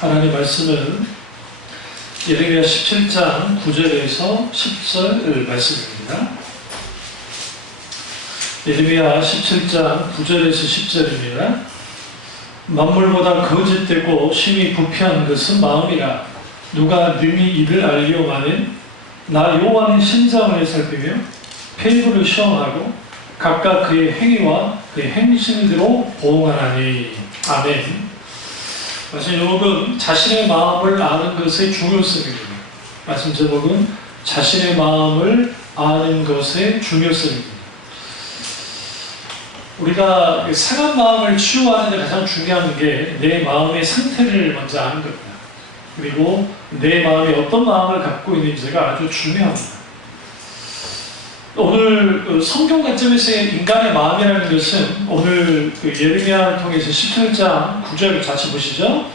하나님의 말씀은 예레미야 17장 9절에서 10절 말씀입니다. 예레미야 17장 9절에서 10절입니다. 만물보다 거짓되고 심히 부패한 것은 마음이라. 누가 능히 이를 알리오마는 나 여호와는 심장을 살피며 폐부를 시험하고 각각 그의 행위와 그의 행실대로 보응하나니. 아멘. 말씀 제목은 자신의 마음을 아는 것의 중요성입니다. 말씀 제목은 자신의 마음을 아는 것의 중요성입니다. 우리가 상한 마음을 치유하는 데 가장 중요한 게 내 마음의 상태를 먼저 아는 겁니다. 그리고 내 마음이 어떤 마음을 갖고 있는지가 아주 중요합니다. 오늘 성경 관점에서의 인간의 마음이라는 것은 오늘 예레미야를 통해서 17장 9절을 같이 보시죠.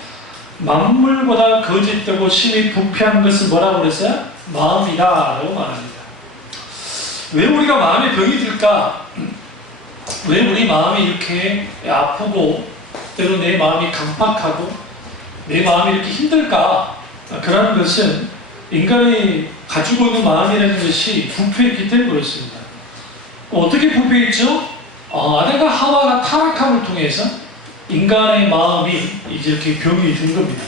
만물보다 거짓되고 심히 부패한 것은 뭐라고 그랬어요? 마음이다 라고 말합니다. 왜 우리가 마음에 병이 들까? 왜 우리 마음이 이렇게 아프고 때로 내 마음이 강팍하고 내 마음이 이렇게 힘들까? 그러는 것은 인간이 가지고 있는 마음이라는 것이 부패했기 때문에 그렇습니다. 어떻게 부패했죠? 아담과 하와가 타락함을 통해서 인간의 마음이 이제 이렇게 병이 든 겁니다.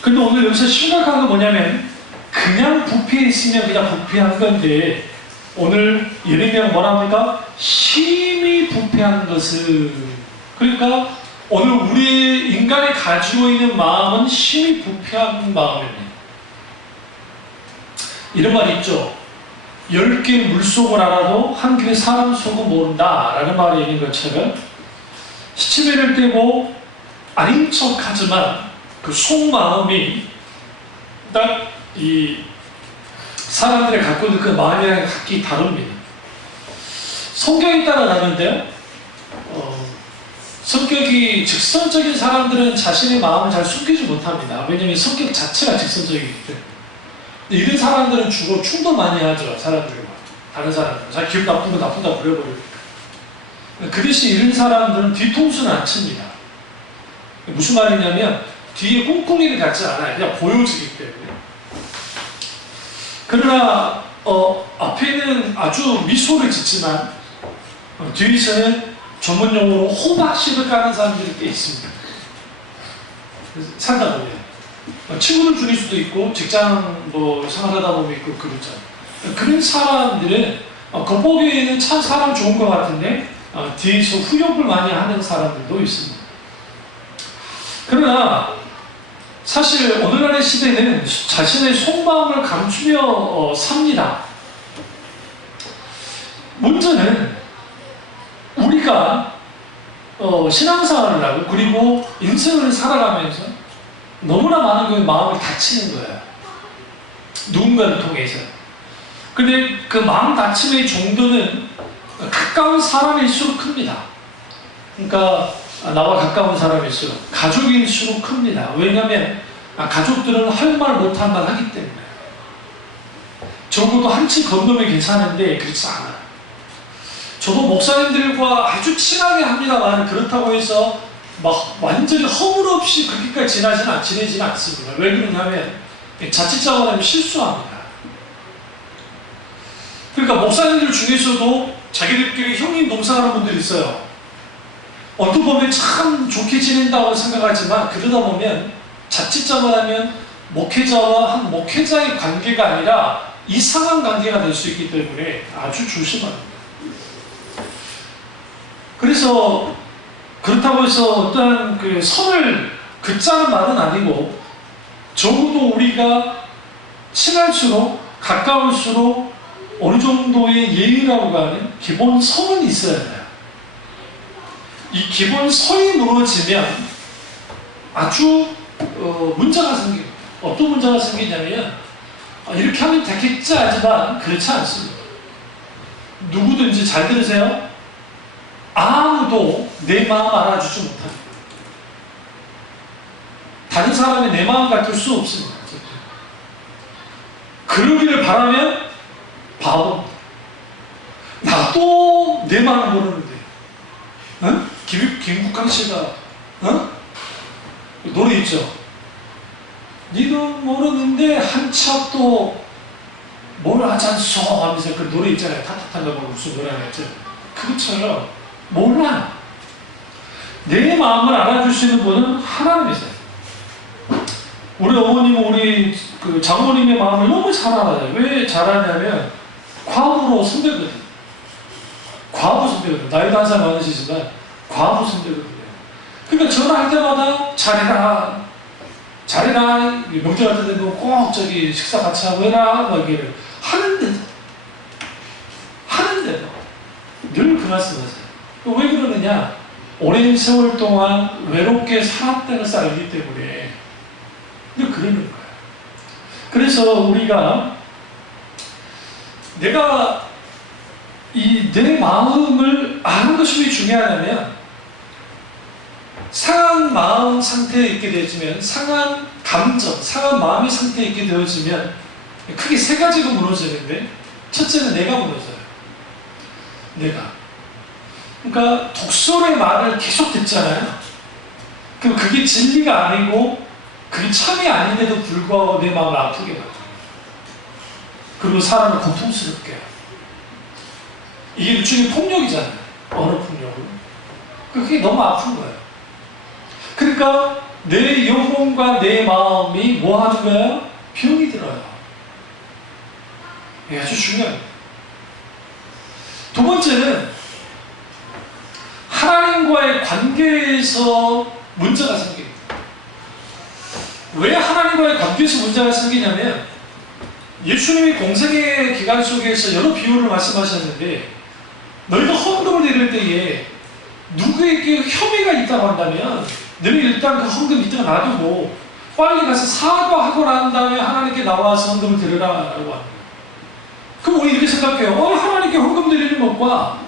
근데 오늘 여기서 심각한 건 뭐냐면 그냥 부패했으면 그냥 부패한 건데 오늘 예레미야가 뭐라 합니까? 심히 부패한 것은. 그러니까 오늘 우리 인간이 가지고 있는 마음은 심히 부패한 마음입니다. 이런 말이 있죠. 10개 물속을 알아도 한 개의 사람 속은 모른다 라는 말이 있는 것처럼 시치미를 떼고 아닌 척하지만 그 속마음이 딱 이 사람들이 갖고 있는 그 마음이랑 각기 다릅니다. 성격에 따라 다른데요. 성격이 직선적인 사람들은 자신의 마음을 잘 숨기지 못합니다. 왜냐하면 성격 자체가 직선적이기 때문에. 이런 사람들은 주로 충돌 많이 하죠. 사람들과 다른 사람들. 자기 기분 나쁜 거 나쁘다고 그래버리니까. 그 대신 이런 사람들은 뒤통수는 안 칩니다. 무슨 말이냐면 뒤에 꿍꿍이를 갖지 않아요. 그냥 보여지기 때문에. 그러나 앞에는 아주 미소를 짓지만 뒤에서는 전문용어로 호박씨를 까는 사람들이 꽤 있습니다. 살다 보면 친구들 중일 수도 있고 직장 생활하다 보면 있고 그렇잖아요. 그런 사람들은 겉보기에는 참 사람 좋은 것 같은데 뒤에서 후욕을 많이 하는 사람들도 있습니다. 그러나 사실 오늘날의 시대는 자신의 속마음을 감추며 삽니다. 문제는 우리가 신앙생활을 하고 그리고 인생을 살아가면서 너무나 많은 그 마음을 다치는 거예요. 누군가를 통해서. 근데 그 마음 다침의 정도는 가까운 사람일수록 큽니다. 그러니까 나와 가까운 사람일수록, 가족일수록 큽니다. 왜냐하면 가족들은 할 말 못한 말 하기 때문에. 적어도 한치 건너면 괜찮은데 그렇지 않아요. 저도 목사님들과 아주 친하게 합니다만 그렇다고 해서 막 완전히 허물없이 그렇게까지 지내지는 않습니다. 왜 그러냐면 자칫 잘못하면 실수합니다. 그러니까 목사님들 중에서도 자기들끼리 형님 동생하는 분들이 있어요. 어떻게 보면 참 좋게 지낸다고 생각하지만 그러다 보면 자칫 잘못하면 목회자와 한 목회자의 관계가 아니라 이상한 관계가 될 수 있기 때문에 아주 조심합니다. 그래서 그렇다고 해서 어떤 그 선을 긋자는 말은 아니고 적어도 우리가 친할수록 가까울수록 어느 정도의 예의라고 하는 기본 선은 있어야 돼요. 이 기본 선이 무너지면 아주 문제가 생깁니다. 어떤 문제가 생기냐면 이렇게 하면 되겠지 하지만 그렇지 않습니다. 누구든지 잘 들으세요. 아무도 내 마음 알아주지 못합니다. 다른 사람이 내 마음 같을 수 없습니다. 그러기를 바라면 바보입니다. 나도 내 마음 모르는데. 김국강 씨가 노래 있죠. 니도 모르는데 한참 또 뭘 하지 않소 하면서 그 노래 있잖아요. 타타타가 무슨 노래 하나 있잖아요. 그것처럼 몰라. 내 마음을 알아주시는 분은 하나님이세요. 우리 어머님은 우리 그 장모님의 마음을 너무 잘 알아요. 왜 잘 아냐면 과부로 선배거든. 과부 선배거든. 나이도 한 살 많으시지만 과부 선배거든요. 그러니까 전화할 때마다 잘해라. 잘해라. 명절 같은 데는 꼭 저기 식사 같이 하고 해라. 막 이렇게 하는데도 늘 그 말씀 하세요. 왜 그러느냐? 오랜 세월 동안 외롭게 살았다는 것을 알기 때문에 늘 그러는 거예요. 그래서 우리가 내가 내 마음을 아는 것이 왜 중요하냐면 상한 마음 상태에 있게 되어지면 상한 감정, 상한 마음의 상태에 있게 되어지면 크게 세 가지가 무너지는데 첫째는 내가 무너져요. 내가. 그러니까 독설의 말을 계속 듣잖아요. 그럼 그게 진리가 아니고 그게 참이 아닌데도 불구하고 내 마음을 아프게 만들어요. 그리고 사람을 고통스럽게 해요. 이게 일종의 폭력이잖아요. 언어 폭력은. 그게 너무 아픈 거예요. 그러니까 내 영혼과 내 마음이 뭐 하는 거예요? 병이 들어요. 이게 아주 중요합니다. 두 번째는 하나님과의 관계에서 문제가 생깁니다. 왜 하나님과의 관계에서 문제가 생기냐면 예수님이 공생의 기간 속에서 여러 비유를 말씀하셨는데 너희가 헌금을 드릴 때에 누구에게 혐의가 있다고 한다면 너희 일단 그 헌금 이따가 놔두고 빨리 가서 사과하고 난 다음에 하나님께 나와서 헌금을 드리라고 합니다. 그럼 우리 이렇게 생각해요. 하나님께 헌금 드리는 것과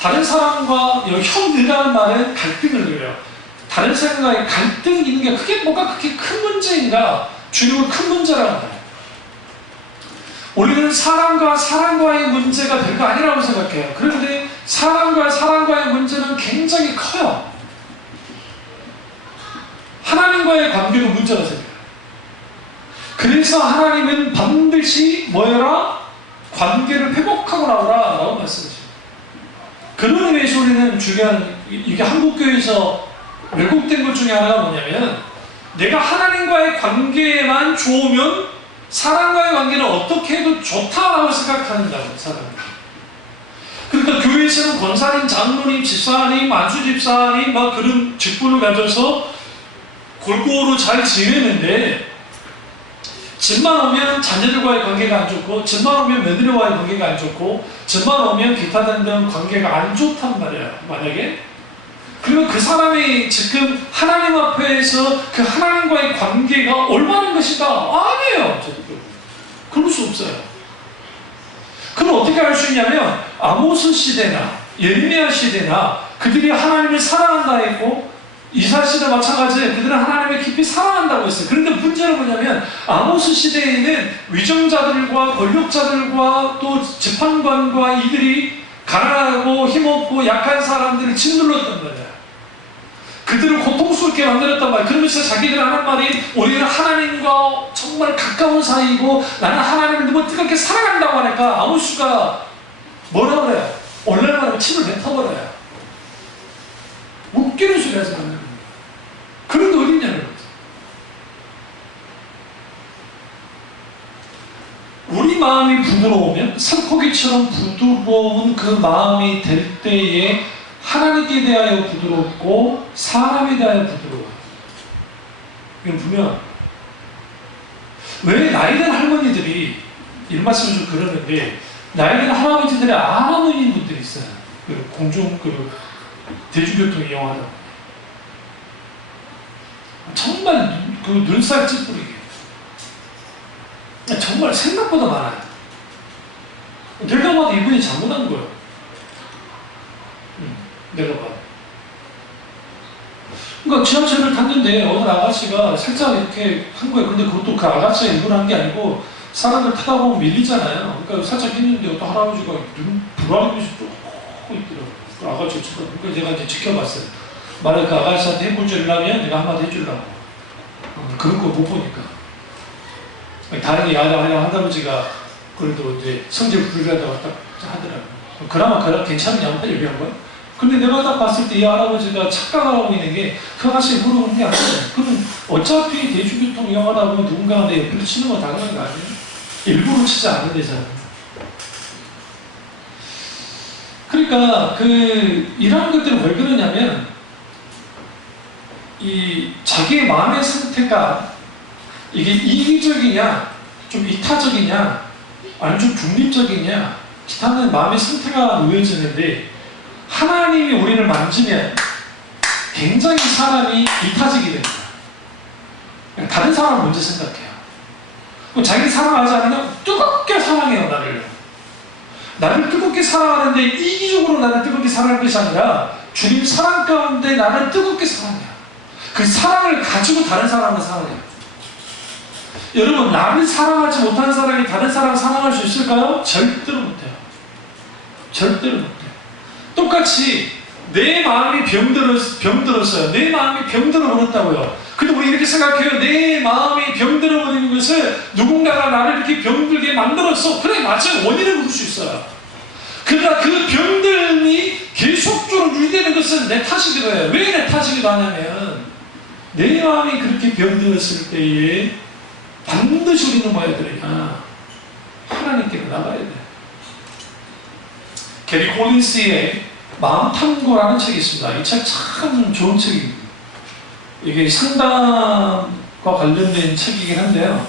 다른 사람과 혐의라는 말은 갈등을 그려요. 다른 사람과의 갈등이 있는 게 그게 뭐가 그렇게 큰 문제인가? 주님은 큰 문제라고 해요. 우리는 사람과의 문제가 별거 아니라고 생각해요. 그런데 사람과의 문제는 굉장히 커요. 하나님과의 관계도 문제가 생겨요. 그래서 하나님은 반드시 뭐여라? 관계를 회복하고 나오라 라고 말씀하십니다. 그런 의미에서 우리는 중요한 이게 한국교회에서 왜곡된 것 중에 하나가 뭐냐면 내가 하나님과의 관계만 좋으면 사람과의 관계는 어떻게 해도 좋다라고 생각하는다고 사람이. 그러니까 교회에서는 권사님, 장로님, 집사님, 안수집사님 막 그런 직분을 가져서 골고루 잘 지내는데 집만 오면 자녀들과의 관계가 안 좋고 집만 오면 며느리와의 관계가 안 좋고 집만 오면 기타 등등 관계가 안 좋단 말이에요. 만약에 그러면 그 사람이 지금 하나님 앞에서 그 하나님과의 관계가 올바른 것이다? 아니에요. 그럴 수 없어요. 그럼 어떻게 할 수 있냐면 아모스 시대나 예레미야 시대나 그들이 하나님을 사랑한다 했고 이사 시대 마찬가지에 그들은 하나님을 깊이 사랑한다고 했어요. 그런데 문제는 뭐냐면 아모스 시대에는 위정자들과 권력자들과 또 재판관과 이들이 가난하고 힘없고 약한 사람들을 짓눌렀단 말이에요. 그들을 고통스럽게 만들었단 말이에요. 그러면서 자기들은 하는 말이 우리는 하나님과 정말 가까운 사이이고 나는 하나님을 너무 뜨겁게 사랑한다고 하니까 아모스가 뭐라 그래요? 원래 말하면 침을 뱉어버려요. 웃기는 소리 하지 말라는 거예요. 그런 게 어딨냐는 거죠. 우리 마음이 부드러우면 산고기처럼 부드러운 그 마음이 될 때에 하나님께 대하여 부드럽고 사람에 대하여 부드러워요. 이건 보면 왜 나이든 할머니들이 이런 말씀을 좀 그러는데 나이든 할아버지들의 아버님 분들이 있어요. 대중교통 이용하다 정말 그 눈살 찌푸리게 정말 생각보다 많아요. 내가 봐도 이분이 잘못한 거예요. 내가 봐도. 그러니까 지하철을 탔는데 어느 아가씨가 살짝 이렇게 한 거예요. 근데 그것도 그 아가씨가 일부러 한 게 아니고 사람들 타다 보면 밀리잖아요. 그러니까 살짝 했는데 어떤 할아버지가 눈 불안하면서 쭉 있더라고요. 그 아가씨가 쳐다보고 그러니까 제가 이제 지켜봤어요. 만약 그 아가씨한테 해볼 줄 알면 내가 한마디 해주려고. 그런 거 못 보니까. 다행히 할아버지가 그래도 이제 성질 부리려다가 딱 하더라고요. 그나마 괜찮으냐고 얘기한 거야. 근데 내가 딱 봤을 때 이 할아버지가 착각하고 있는 게 그 아저씨 물어보는 게 아니에요. 그럼 어차피 대중교통 이용하다 보면 누군가 내 옆으로 치는 거 당연한 거 아니에요? 일부러 치지 않는 데잖아요. 그러니까 이런 것들은 왜 그러냐면 이 자기의 마음의 상태가 이게 이기적이냐 좀 이타적이냐 아니면 좀 중립적이냐 기타는 마음의 상태가 놓여지는데 하나님이 우리를 만지면 굉장히 사람이 이타적이 됩니다. 다른 사람을 먼저 생각해요. 자기 사랑하지 않으면 뜨겁게 사랑해요. 나를 뜨겁게 사랑하는데 이기적으로 나를 뜨겁게 사랑하는 것이 아니라 주님 사랑 가운데 나를 뜨겁게 사랑해요. 그 사랑을 가지고 다른 사람을 사랑해요. 여러분, 나를 사랑하지 못하는 사람이 다른 사람을 사랑할 수 있을까요? 절대로 못해요. 절대로 못해요. 똑같이 내 마음이 병들었어요. 내 마음이 병들어 버렸다고요. 근데 우리 이렇게 생각해요. 내 마음이 병들어 버리는 것을 누군가가 나를 이렇게 병들게 만들었어. 그래, 맞아요. 원인을 볼 수 있어요. 그러나 그 병듦이 계속적으로 유지되는 것은 내 탓이기도 해요. 왜 내 탓이기도 하냐면 내 마음이 그렇게 병들었을 때에 반드시 우리는 뭐야 되냐? 하나님께로 나가야 돼. 게리 콜린스의 마음탐구라는 책이 있습니다. 이 책 참 좋은 책입니다. 이게 상담과 관련된 책이긴 한데요.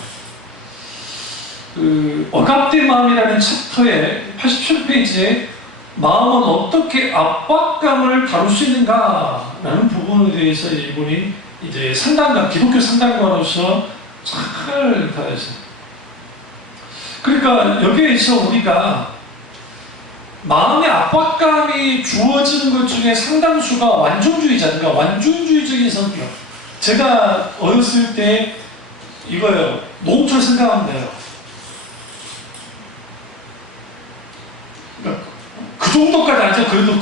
억압된 마음이라는 챕터의 87페이지에 마음은 어떻게 압박감을 다룰 수 있는가라는 부분에 대해서 이분이 이제 상담가, 기독교 상담가로서 잘 다했어요. 그러니까 여기에서 우리가 마음의 압박감이 주어지는 것 중에 상당수가 완전주의자인가, 완전주의적인 성격. 제가 어렸을 때 이거예요. 노홍철 생각하면 돼요. 그러니까 그 정도까지 아니죠. 그래도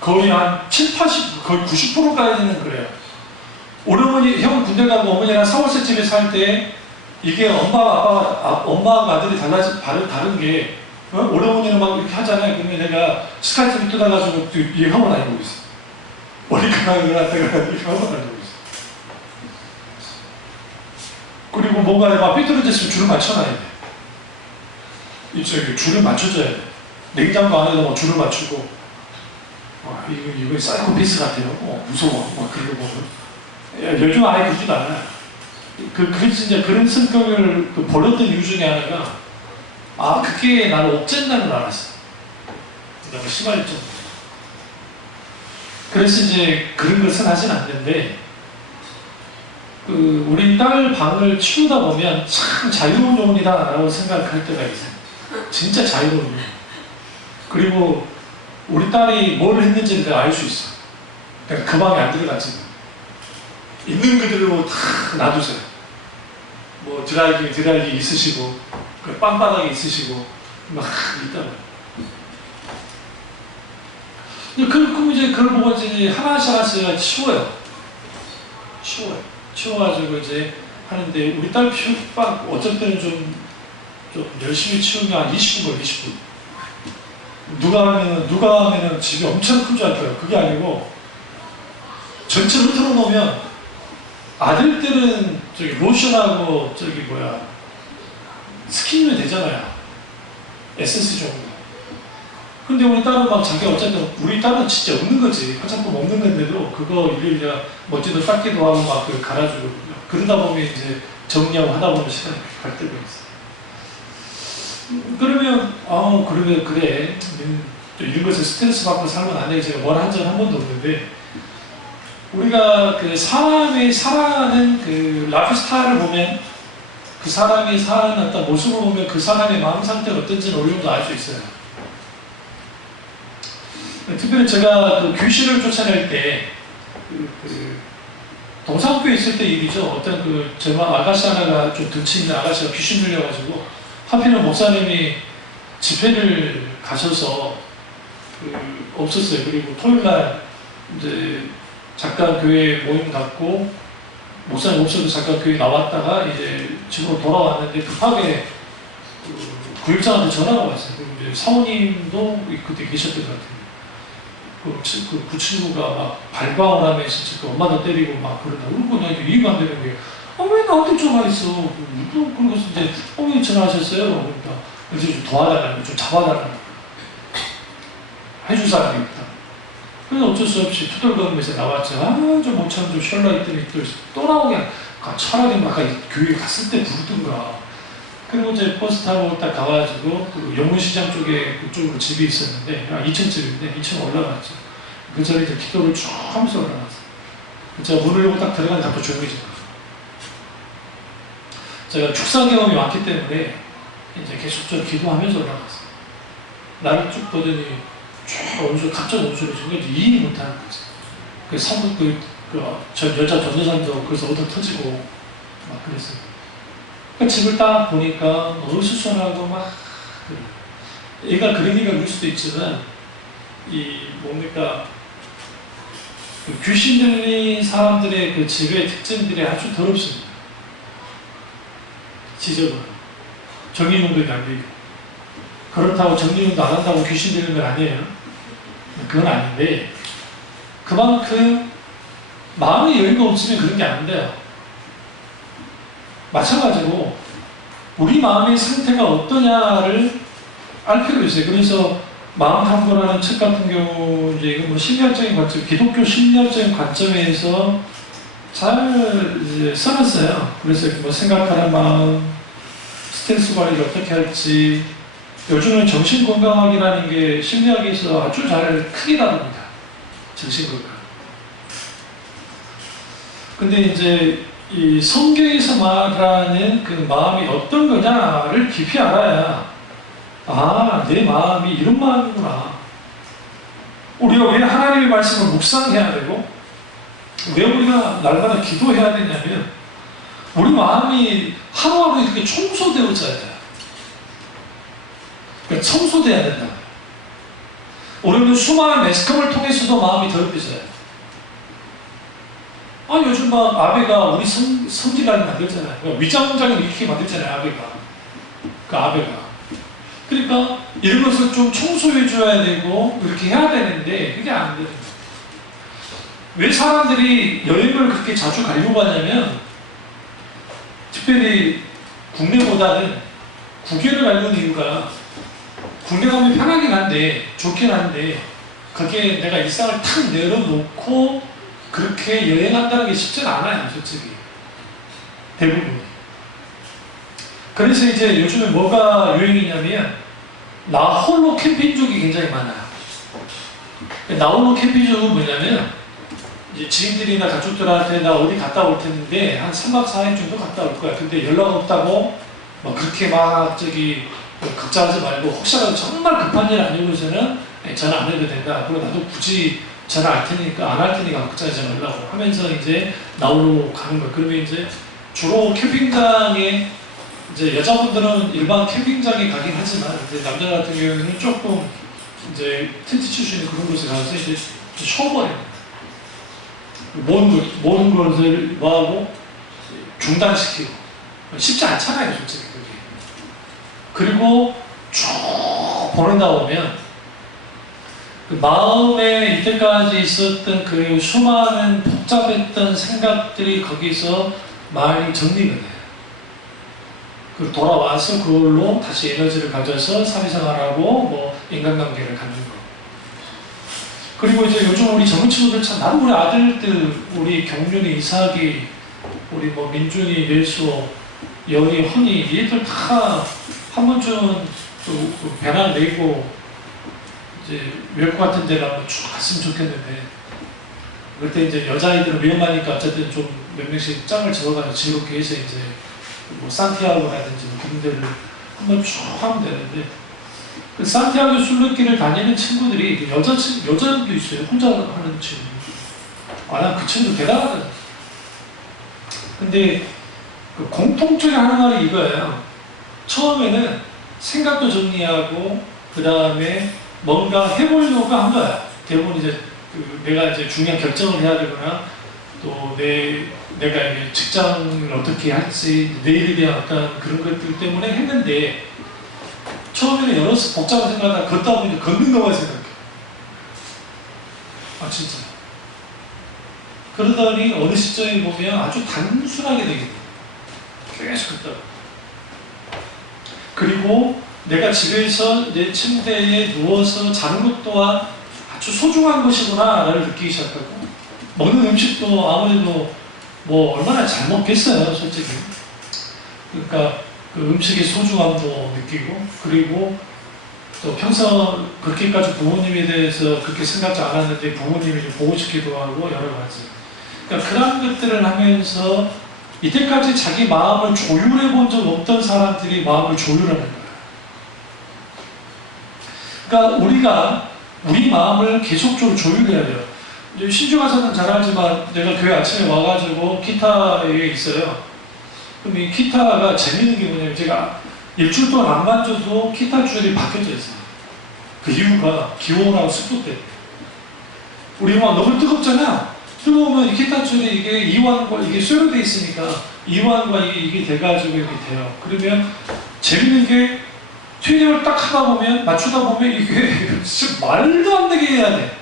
거의 한 7, 80, 거의 90%까지는 그래요. 우리 어머니, 형 군대 가고 어머니랑 서울세 집에 살 때 이게 엄마하고 아들이 다른 게 오래오래는 막 이렇게 하잖아요. 그러면 내가 스카이트를 뜯어가지고 이 형을 안 보고 있어. 머리카락을 갖다가 이렇게 형을 안 보고 있어. 그리고 뭔가 막 삐뚤어졌으면 줄을 맞춰놔야 돼. 이쪽에 줄을 맞춰줘야 돼. 냉장고 안에다 막 줄을 맞추고, 이거 사이코패스 같아요. 무서워. 막 그러고. 요즘 아예 그러지도 않아요. 그래서 이제 그런 성격을 버렸던 이유 중에 하나가 그게 나를 억제한다는 걸 알았어. 너무 심할 정도. 그래서 이제 그런 것은 하진 않는데, 우리 딸 방을 치우다 보면 참 자유로운 영혼이다라고 생각할 때가 있어요. 진짜 자유로운 영혼. 그리고 우리 딸이 뭘 했는지를 내가 알 수 있어. 그러니까 그 방에 안 들어갔지. 있는 그대로 다 놔두세요. 뭐 드라이기 있으시고, 빵바닥에 있으시고 막 있다고요. 그럼 이제 그걸 보고 이제 하나씩 치워요. 치워가지고 이제 하는데 우리 딸 피우방 어쩔 때는 좀 열심히 치우면 한 20분 걸려. 20분. 누가 하면은 집이 엄청 큰 줄 알아요. 그게 아니고 전체를 틀어놓으면 아들들은 로션하고 스킨면 되잖아요. 에센스 정도. 근데 우리 딸은 막 어쨌든 우리 딸은 진짜 없는 거지. 화장품 없는 건데도 그거 일일이 멋지도 닦기도 하고 막 갈아주고. 그러다 보면 이제 정리하고 하다 보면 시간이 갈 때가 있어. 그러면 그러면 그래. 또 이런 것을 스트레스 받고 살면 안 돼. 제가 뭘 한 적 한 번도 없는데 우리가 사람이 살아가는 라이프 스타일을 보면 그 사람이 사는 어떤 모습을 보면 그 사람의 마음 상태가 어떤지는 어느 정도 알 수 있어요. 특별히 제가 귀신을 쫓아낼 때 동산교에 있을 때 일이죠. 어떤 제가 아가씨 하나가 좀 등치 있는 아가씨가 귀신 들려가지고 하필은 목사님이 집회를 가셔서 없었어요. 그리고 토요일날 이제 잠깐 교회 모임 갖고 목사님 없어도 잠깐 교회 나왔다가 이제 집으로 돌아왔는데 급하게 구역장한테 전화가 왔어요. 그리고 이제 사모님도 그때 계셨던 것 같아요. 그 친구가 막 발광을 하면서 그 엄마도 때리고 막 그러다 울고 나니까 이해가 안 되는 거예요. 왜 나한테 전화했어? 그리고 이제 왜 전화하셨어요? 그러니까 이제 좀 도와달라고, 좀 잡아달라고 해줄 사람이 있다. 그래서 어쩔 수 없이 투덜거리면서 나왔죠. 좀 못 참고 좀 쉬었나 했더니 또 나오게 차라리 막 교회 갔을 때 부르든가. 그리고 이제 버스 타고 딱 가가지고 그 영문시장 쪽에 그쪽으로 집이 있었는데 2층 집인데 2층 올라갔죠. 그 전에 이제 기도를 쭉 하면서 올라갔어요. 제가 문을 열고 딱 들어가는데 앞으로 조용해졌어요. 제가 축사 경험이 많기 때문에 이제 계속 저 기도하면서 올라갔어요. 나를 쭉 보더니 쭉 온수, 갑자기 온수를 준 거지 이해 못하는 거지. 그 성도 저 여자 전도사님도 그래서 얻어 터지고 막 그랬어요. 그 집을 딱 보니까 어수선하고 막 얘가 그런 얘기가 그럴 수도 있지만 이 뭡니까 그 귀신 들린 사람들의 그 집의 특징들이 아주 더럽습니다. 지저분 정리운동이 안 되고 그렇다고 정리운동 안 한다고 귀신 들리는 건 아니에요. 그건 아닌데 그만큼 마음의 여유가 없으면 그런 게 안 돼요. 마찬가지로 우리 마음의 상태가 어떠냐를 알 필요가 있어요. 그래서 마음 탐구라는 책 같은 경우 이제 이거 뭐 심리학적인 관점, 기독교 심리학적인 관점에서 잘 이제 써놨어요. 그래서 뭐 생각하는 마음, 스트레스 관리를 어떻게 할지. 요즘은 정신건강학이라는 게 심리학에서 아주 잘 크게 다룹니다. 정신건강. 근데 이제 이 성경에서 말하는 그 마음이 어떤 거냐를 깊이 알아야 내 마음이 이런 마음이구나. 우리가 왜 하나님의 말씀을 묵상해야 되고 왜 우리가 날마다 기도해야 되냐면 우리 마음이 하루하루 이렇게 청소되어져야 돼요. 그러니까 청소돼야 된다. 우리는 수많은 매스컴을 통해서도 마음이 더럽혀져요. 요즘 막 아베가 우리 성질하게 만들잖아요. 그러니까 위장장애 일으키게 만들잖아요, 아베가. 그 아베가. 그러니까 이런 것을 좀 청소해줘야 되고 이렇게 해야 되는데 그게 안 되는 거예요. 왜 사람들이 여행을 그렇게 자주 가려고 하냐면 특별히 국내보다는 국외를 가려는 이유가 국내 가면 편하긴 한데 좋긴 한데 그게 내가 일상을 탁 내려놓고 그렇게 여행한다는 게 쉽지는 않아요, 솔직히. 대부분이. 그래서 이제 요즘에 뭐가 유행이냐면 나 홀로 캠핑족이 굉장히 많아요. 나 홀로 캠핑족은 뭐냐면 이제 지인들이나 가족들한테 나 어디 갔다 올 텐데 한 3박 4일 정도 갔다 올 거야. 근데 연락 없다고 막 그렇게 막 걱정하지 말고 혹시라도 정말 급한 일 아니고서는 전화 안 해도 된다. 그리고 나도 굳이 전화 안 할 테니까 걱정하지 말라고 하면서 이제 나홀로 가는 거예요. 그러면 이제 주로 캠핑장에 이제 여자분들은 일반 캠핑장에 가긴 하지만 이제 남자 같은 경우에는 조금 이제 텐트 칠 수 있는 그런 곳에 가서 이제 쉬어버려요. 모든 것을 뭐하고 중단시키고 쉽지 않잖아요, 솔직히 그게. 그리고 쭉 보내다 보면 그 마음에 이때까지 있었던 그 수많은 복잡했던 생각들이 거기서 많이 정리가 돼요. 그리고 돌아와서 그걸로 다시 에너지를 가져서 사회생활하고 뭐 인간관계를 갖는 거. 그리고 이제 요즘 우리 젊은 친구들 참 나는 우리 아들들 우리 경륜이 이삭이 우리 뭐 민준이 예수 여리 헌이 얘들 다 한 번쯤은 또 배낭 내고 이제 외국 같은 데를 한번 쭉 갔으면 좋겠는데 그때 이제 여자아이들은 위험하니까 어쨌든 좀 몇 명씩 짱을 적어가지고 즐겁게 해서 이제 뭐 산티아고라든지 뭐 그런 데를 한번 쭉 하면 되는데 그 산티아고 순례길을 다니는 친구들이 여자도 있어요. 혼자 하는 친구. 난 그 친구 대단하다. 근데 그 공통적인 하는 말이 이거예요. 처음에는 생각도 정리하고 그 다음에 뭔가 해보려고 한 거야. 대부분 이제 내가 이제 중요한 결정을 해야 되거나 또 내 내가 이제 직장을 어떻게 할지 내일에 대한 어떤 그런 것들 때문에 했는데 처음에는 여러 복잡한 생각하다가 걷다 보니 걷는 것만 생각해. 아 진짜. 그러더니 어느 시점에 보면 아주 단순하게 되게 돼요. 계속 걷다가. 그리고 내가 집에서 내 침대에 누워서 자는 것 또한 아주 소중한 것이구나 라를 느끼기 시작하고 먹는 음식도 아무래도 뭐 얼마나 잘 먹겠어요 솔직히. 그러니까 그 음식의 소중함도 느끼고 그리고 또 평소 그렇게까지 부모님에 대해서 그렇게 생각지 않았는데 부모님이 좀 보고 싶기도 하고 여러 가지. 그러니까 그런 것들을 하면서 이때까지 자기 마음을 조율해 본 적 없던 사람들이 마음을 조율하는 거예요. 그러니까 우리가 우리 마음을 계속적으로 조율해야 돼요. 신주 가서는 잘 알지만 내가 교회 아침에 와가지고 기타에 있어요. 그럼 이 기타가 재밌는 게 뭐냐면 제가 일주일 동안 안 만져도 기타 줄이 바뀌어져 있어요. 그 이유가 기온하고 습도 때문에. 우리 막 너무 뜨겁잖아. 뜨거우면 이 기타 줄이 이게 이완과 이게 쇠로 돼 있으니까 이완과 이게 돼가지고 이렇게 돼요. 그러면 재밌는 게 튜닝을 딱 하다 보면 맞추다 보면 이게 진짜 말도 안 되게 해야 돼.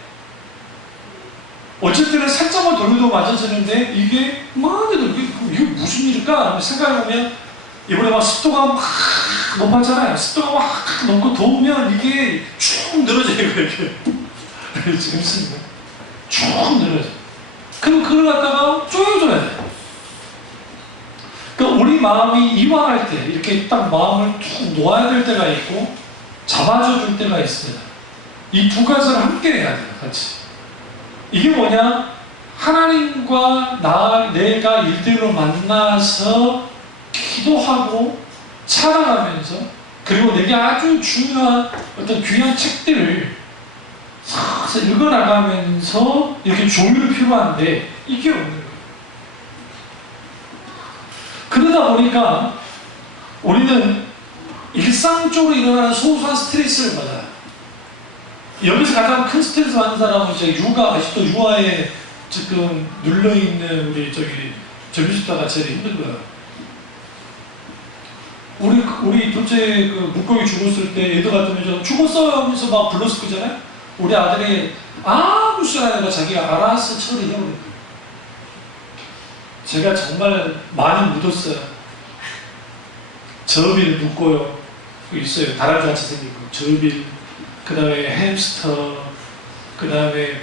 어쨌든 살짝만 돌려도 맞아지는데 이게 그만해도 이게 무슨 일일까 생각해보면 이번에 막 습도가 막 높았잖아요. 습도가 막 높고 더우면 이게 쭉 늘어져요. 이렇게 재밌습니다. 쭉 늘어져. 그럼 그걸 갖다가 조여줘야 돼. 그러니까 우리 마음이 이완할 때 이렇게 딱 마음을 툭 놓아야 될 때가 있고 잡아줘 줄 때가 있습니다. 이 두 가지를 함께 해야 돼요. 같이. 이게 뭐냐? 하나님과 내가 일대일로 만나서 기도하고 찬양하면서 그리고 내게 아주 중요한 어떤 귀한 책들을 서서 읽어나가면서 이렇게 조율이 필요한데 이게 없는 거예요. 그러다 보니까 우리는 일상적으로 일어나는 소소한 스트레스를 받아요. 여기서 가장 큰 스트레스 받는 사람은 이제 아직도 유아에 지금 눌러있는 우리 전유식다가 제일 힘든 거예요. 우리 둘째 그 물고기 죽었을 때 애들 같으면 좀 죽었어요 하면서 막 불렀을 거잖아요. 우리 아들이 아무 소리 안 해도 자기가 알아서 처리해버린 거예요. 제가 정말 많이 묻었어요. 저빌 묻고요. 있어요. 다람쥐 같이 생긴 거. 저빌, 그 다음에 햄스터, 그 다음에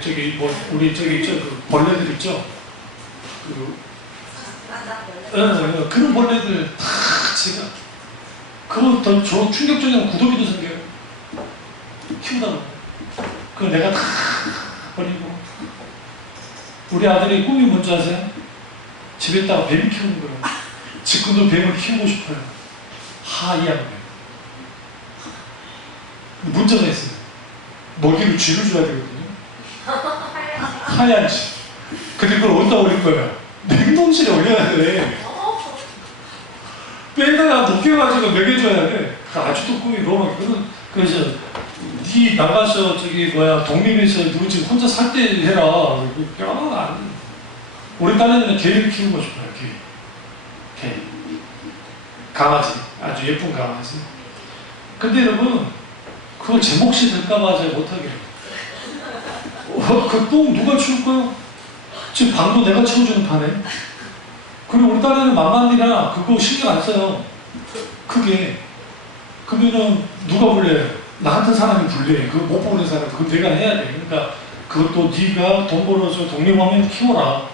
우리 그 벌레들 있죠? 그런 벌레들 다 제가 그거 더 충격적인 구더기도 생겨요. 키우다 보면. 그거 내가 다 버리고. 우리 아들의 꿈이 뭔지 아세요? 집에다가 뱀을 키우는 거예요. 지금도 뱀을 키우고 싶어요. 하얀 뱀. 문제가 있어요. 먹이를 쥐를 줘야 되거든요. 하얀 쥐. 근데 그걸 어디다 올릴 거예요? 냉동실에 올려야 돼. 빼다가 녹여가지고 먹여줘야 돼. 아직도 꿈이 너무 그래서 니 나가서 독립에서 누구 지금 혼자 살 때 해라. 우리 딸내미는 개를 키우고 싶어요. 개. 강아지. 아주 예쁜 강아지. 근데 여러분 그걸 제 몫이 될까봐 잘 못하게. 그 똥 누가 치울까요? 지금 방도 내가 치워주는 판에. 그리고 우리 딸내미는 맘만이라 그거 신경 안 써요. 크게. 그러면은 누가 불려요? 나 같은 사람이 불려요. 그거 못 보는 사람. 그거 내가 해야 돼. 그러니까 그것도 네가 돈 벌어서 독립하면 키워라.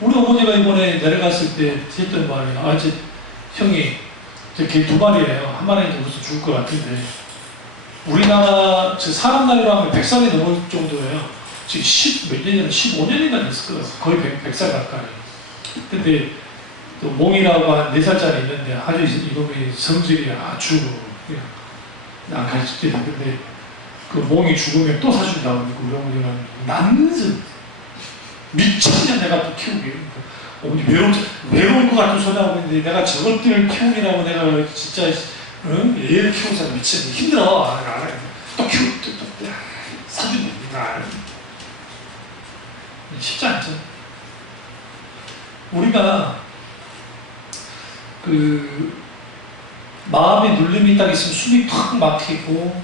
우리 어머니가 이번에 내려갔을 때 했던 말이에요. 이제 형이 개 2마리예요. 한 마리는 무슨 죽을 것 같은데 우리나라 사람 나이로 하면 100살이 넘을 정도예요. 지금 몇 년이나 15년이나 됐을 거예요. 거의 100살 가까이. 근데 또 몽이라고 한 4살짜리 있는데 아주 이놈의 성질이 아주 안 가르칠 때 근데 그 몽이 죽으면 또 사준다고 그러고 우리 어머니가 남는 미쳤냐 내가 또 키우게. 어머니 외로운 것 같은 소리 하고 있는데 내가 저것들을 키우기라고 내가 진짜 얘를 키우자 미쳤네. 힘들어. 또 키우고 또 사주는 쉽지 않죠. 우리가 그 마음의 눌림이 딱 있으면 숨이 팍 막히고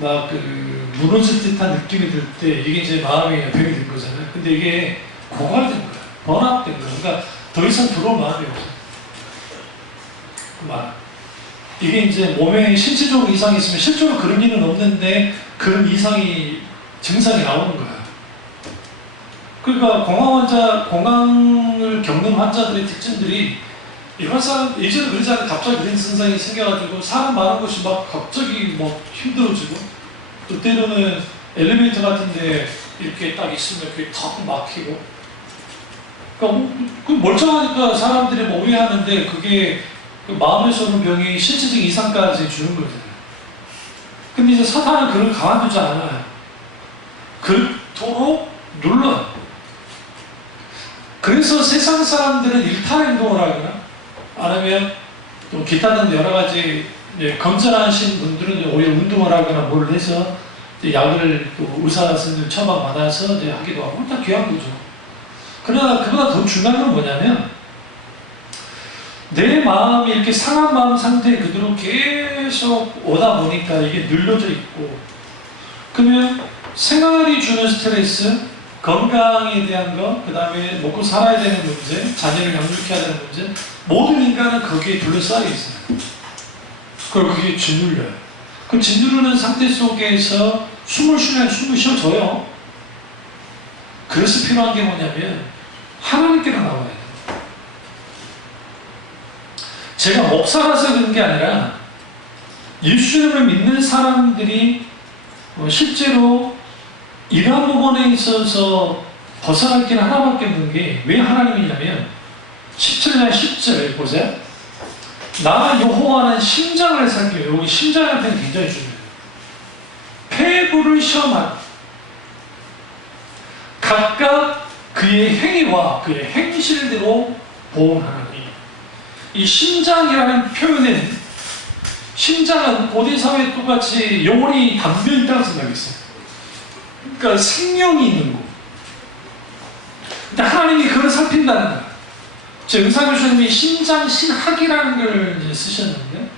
막 그 무너질 듯한 느낌이 들 때 이게 이제 마음의 병이 된 거잖아요. 근데 이게 고갈된 거야. 번압된 거야. 그러니까 더 이상 들어올 마음이 없어. 그 말. 이게 이제 몸에 신체적으로 이상이 있으면 실제로 그런 일은 없는데 그런 이상이 증상이 나오는 거야. 그러니까 공황을 겪는 환자들의 특징들이 일반 사람 예전에 그러지 않아요. 갑자기 그런 증상이 생겨가지고 사람 많은 곳이 막 갑자기 막 힘들어지고 또 때로는 엘리베이터 같은데 이렇게 딱 있으면 이렇게 턱 막히고 그러니까 그 멀쩡하니까 사람들이 뭐 오해하는데 그게 그 마음에서 오는 병이 신체적 이상까지 주는 거잖아요. 근데 이제 사탄은 그걸 가만두지 않아요. 그토록 눌러요. 그래서 세상 사람들은 일탈 행동을 하거나 아니면 또 기타 등 여러 가지 건전하신 분들은 오히려 운동을 하거나 뭘 해서 약을 또 의사 선생님 처방 받아서 이제 하기도 하고 다 귀한 거죠. 그러나 그보다 더 중요한 건 뭐냐면 내 마음이 이렇게 상한 마음 상태에 그대로 계속 오다 보니까 이게 눌려져 있고 그러면 생활이 주는 스트레스 건강에 대한 것, 그 다음에 먹고 살아야 되는 문제, 자녀를 양육해야 되는 문제, 모든 인간은 거기에 둘러싸여 있어요. 그리고 그게 짓눌려요. 그 짓누르는 상태 속에서 숨을 쉬면 숨을 쉬어줘요. 그래서 필요한 게 뭐냐면 하나님께로 나와야 돼요. 제가 목사라서 그런 게 아니라 예수님을 믿는 사람들이 실제로 이러한 부분에 있어서 벗어날 길은 하나밖에 없는 게 왜 하나님이냐면 17장 10절 보세요. 나 여호와는 심장을 살펴요. 여기 심장한테는 굉장히 중요해요. 폐부를 시험한 각각 그의 행위와 그의 행실대로 보응하나니 이 심장이라는 표현은 심장은 고대 사회에 똑같이 영혼이 담겨있다는 생각이 있어요. 그러니까 생명이 있는 거. 근데 하나님이 그걸 살핀다는 거야. 제 의사교수님이 심장 신학이라는 걸 이제 쓰셨는데,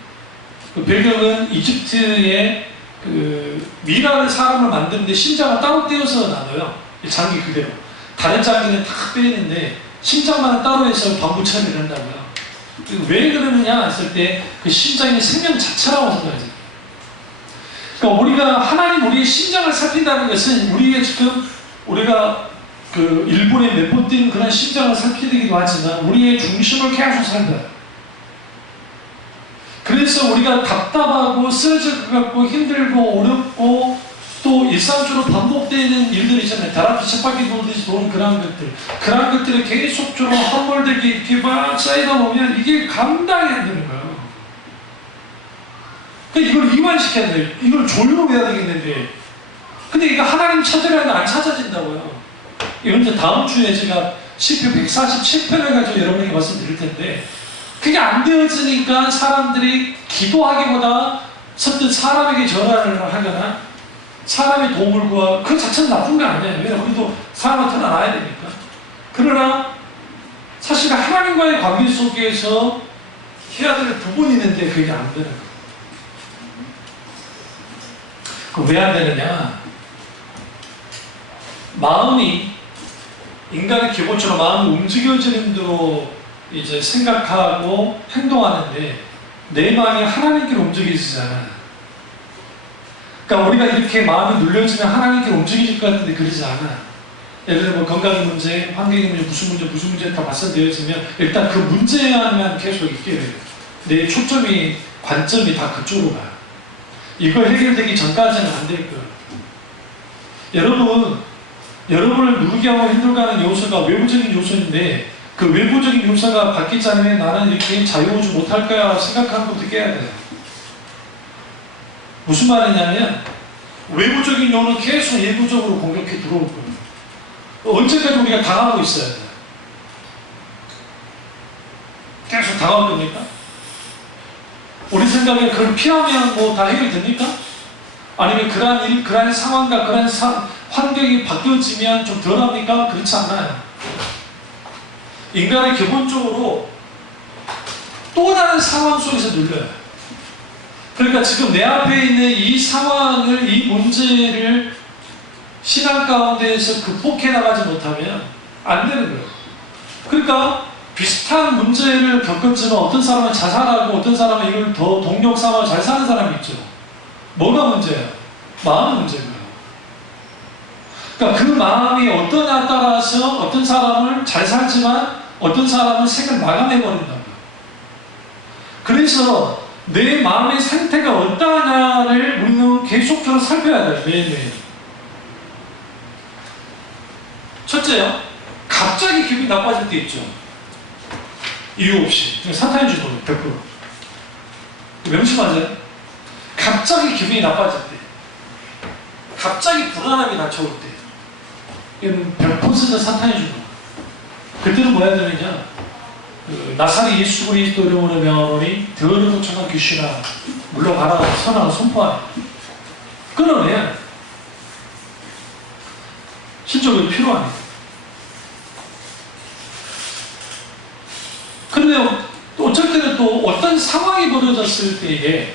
그 배경은 이집트의 그 미라를 사람을 만드는데 심장을 따로 떼어서 나눠요. 장기 그대로. 다른 장기는 다 빼는데 심장만 따로 해서 방부 처리를 한다고요. 왜 그러느냐 했을 때 그 심장이 생명 자체라고 생각하죠. 그러니까 우리가 하나님 우리의 심장을 살핀다는 것은 우리의 지금 우리가 그 일본에 몇 번 뛰는 그런 심장을 살피기도 하지만 우리의 중심을 계속 살다. 그래서 우리가 답답하고 쓰러질 것 같고 힘들고 어렵고 또 일상적으로 반복되는 일들이 있잖아요. 다람쥐 쳇바퀴 돌듯이 도는 그런 것들. 그런 것들이 계속적으로 함몰되게 이렇게 막 쌓이다 보면 이게 감당이 안 되는 거예요. 그러니까 이걸 이완시켜야 돼요. 이걸 조율해야 되겠는데. 근데 이거 하나님 찾으려면 안 찾아진다고요. 이건 이제 다음 주에 제가 시편 147편을 가지고 여러분에게 말씀드릴 텐데 그게 안 되어지니까 사람들이 기도하기보다 선뜻 사람에게 전화를 하거나 사람의 도움을 구하고 그 자체는 나쁜 거 아니에요. 왜냐하면 우리도 사람한테 나아야 되니까. 그러나 사실 하나님과의 관계 속에서 해야 될 부분이 있는데 그게 안 되는 거예요. 그 왜 안 되느냐? 마음이 인간의 기본적으로 마음이 움직여지는 대로 이제 생각하고 행동하는데 내 마음이 하나님께로 움직이지잖아. 그러니까 우리가 이렇게 마음이 눌려지면 하나님께로 움직일 것 같은데 그러지 않아. 예를 들어 뭐 건강의 문제, 환경의 문제, 무슨 문제 다 발산되어지면 일단 그 문제에만 계속 있게 돼요. 내 초점이, 관점이 다 그쪽으로 가요. 이거 해결되기 전까지는 안 될 거예요. 여러분을 누르게 하고 힘들게 하는 요소가 외부적인 요소인데 그 외부적인 요소가 바뀌지 않으면 나는 이렇게 자유로우지 못할 거야 생각하는 것도 깨야 돼요. 무슨 말이냐면 외부적인 요는 계속 예부적으로 공격해 들어올 거예요. 언제까지 우리가 당하고 있어야 돼요? 계속 당할 겁니까? 우리 생각에 그걸 피하면 뭐 다 해결됩니까? 아니면 그러한 상황과 그러한 환경이 바뀌어지면 좀 덜합니까? 그렇지 않아요. 인간은 기본적으로 또 다른 상황 속에서 눌려요. 그러니까 지금 내 앞에 있는 이 상황을, 이 문제를 신앙 가운데에서 극복해 나가지 못하면 안 되는 거예요. 그러니까 비슷한 문제를 겪었지만 어떤 사람은 자살하고 어떤 사람은 이걸 더 동력 삼아 잘 사는 사람이 있죠. 뭐가 문제예요? 마음의 문제예요. 그러니까 그 마음이 어떠냐에 따라서 어떤 사람은 잘 살지만 어떤 사람은 생을 마감해버린다. 그래서 내 마음의 상태가 어떠냐를 우리는 계속적으로 살펴야 돼요. 매일매일. 첫째요, 갑자기 기분이 나빠질 때 있죠. 이유 없이. 사탄인 줄 모르고 100%. 명심하세요. 갑자기 기분이 나빠질 때, 갑자기 불안함이 닥쳐올 때, 이건 100% 사탄인 줄 모르고. 그때는 뭐 해야 되느냐? 나사렛 예수 그리스도 이름으로 명하노니 더러운 청한 귀신아 물러가라 선하고 선포하라. 끊어내야 실적으로 필요합니다. 그런데 어쩔 때는 또 어떤 상황이 벌어졌을 때에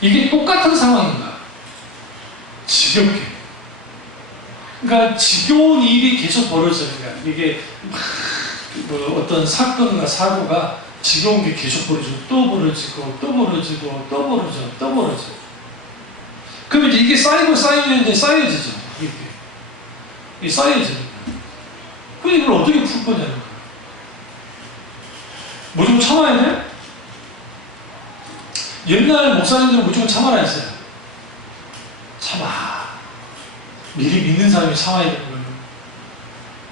이게 똑같은 상황인가? 지겹게. 그러니까 지겨운 일이 계속 벌어지는 거야. 이게 뭐 어떤 사건과 사고가 지겨운 게 계속 벌어지고 또 벌어지고 또 벌어지고 또 벌어져 또 벌어져. 그러면 이게 쌓이고 쌓이면 이제 쌓여지죠. 이게 쌓여지는 거야. 그럼 이걸 어떻게 풀 거냐는 거야. 무조건 참아야 돼? 옛날 목사님들은 무조건 참아라 했어요. 참아. 미리 믿는 사람이 참아야 되는 거예요.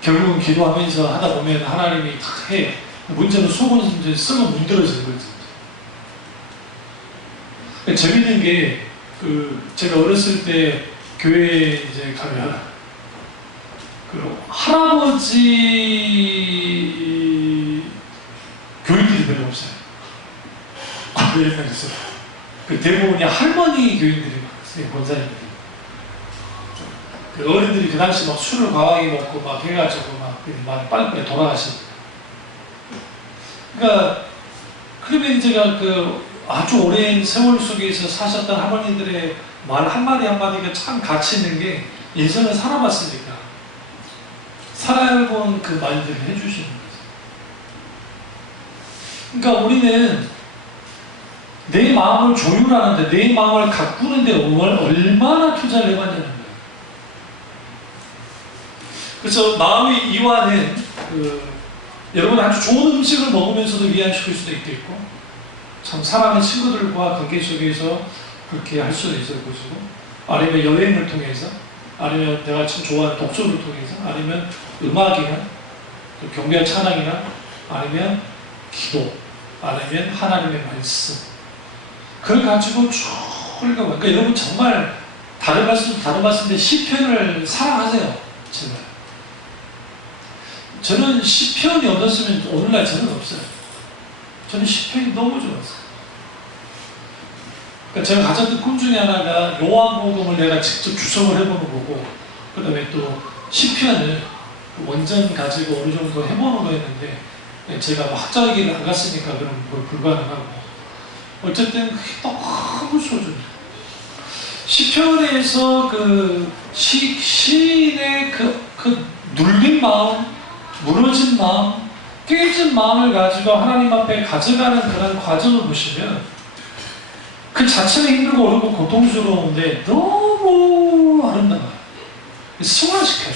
결국은 기도하면서 하다 보면 하나님이 탁 해. 문제는 속은 이제 썩어 문드러지는 거지. 재밌는 게, 제가 어렸을 때 교회에 이제 가면, 할아버지 교인들이 별로 없어요. 왜 그랬어요? 대부분이 할머니 교인들이 많았어요, 권사님들이. 어른들이 그 당시 막 술을 과하게 먹고 막 해가지고 막 빨리빨리 돌아가시고. 그러니까, 그러면 제가 아주 오랜 세월 속에서 사셨던 할머니들의 말 한마디 한마디가 참 가치 있는 게 예전에 살아봤으니까 살아본 그 말들을 해주시는 거죠. 그러니까 우리는 내 마음을 조율하는데, 내 마음을 가꾸는데 얼마나 투자를 해봤냐는 거예요. 그래서 마음의 이완은 여러분 아주 좋은 음식을 먹으면서도 위안시킬 수도 있겠고, 참 사랑하는 친구들과 관계 속에서 그렇게 할 수도 있을 것이고, 아니면 여행을 통해서, 아니면 내가 참 좋아하는 독서를 통해서, 아니면 음악이나 경배와 찬양이나, 아니면 기도, 아니면 하나님의 말씀, 그걸 가지고 쭉 읽어봐. 그러니까 여러분 정말 다른 말씀인데 시편을 사랑하세요. 제발. 저는 시편이 없었으면 오늘날 저는 없어요. 저는 시편이 너무 좋았어요. 그러니까 제가 가졌던 꿈 중에 하나가 요한복음을 내가 직접 주석을 해보는 거고, 그 다음에 또 시편을 원전 가지고 어느 정도 해보는 거였는데, 제가 뭐 학자에게는 안 갔으니까 그런 걸 불가능하고, 어쨌든 그게 너무 소중해요. 시편에서 시인의 그 눌린 마음, 무너진 마음, 깨진 마음을 가지고 하나님 앞에 가져가는 그런 과정을 보시면 그 자체는 힘들고 어렵고 고통스러운데 너무 아름다워요. 승화시켜요.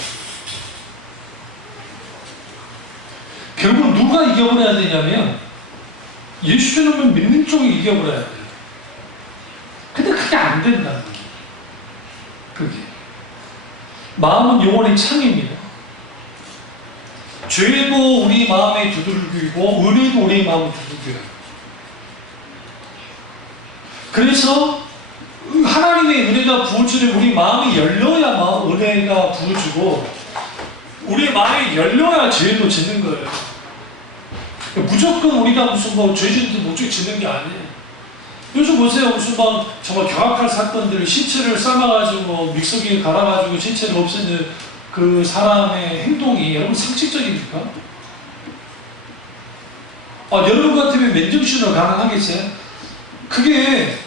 결국 누가 이겨버려야 되냐면 예수님을 믿는 쪽이 이겨버려야 돼요. 근데 그게 안 된다는 거예요. 그게. 마음은 영혼의 창입니다. 죄도 우리 마음에 두들기고 은혜도 우리 마음에 두들겨요. 그래서 하나님의 은혜가 부어지는 우리 마음이 열려야 은혜가 부어지고, 우리 마음이 열려야 죄도 짓는 거예요. 무조건 우리가 무슨 죄짓는데 목적 짓는 게 아니에요. 요즘 보세요. 무슨 정말 경악할 사건들, 시체를 삶아가지고 믹서기에 갈아가지고 시체를 없애는 그 사람의 행동이 여러분 상식적입니까? 여러분 같으면 맨정신으로 가능하겠어요? 그게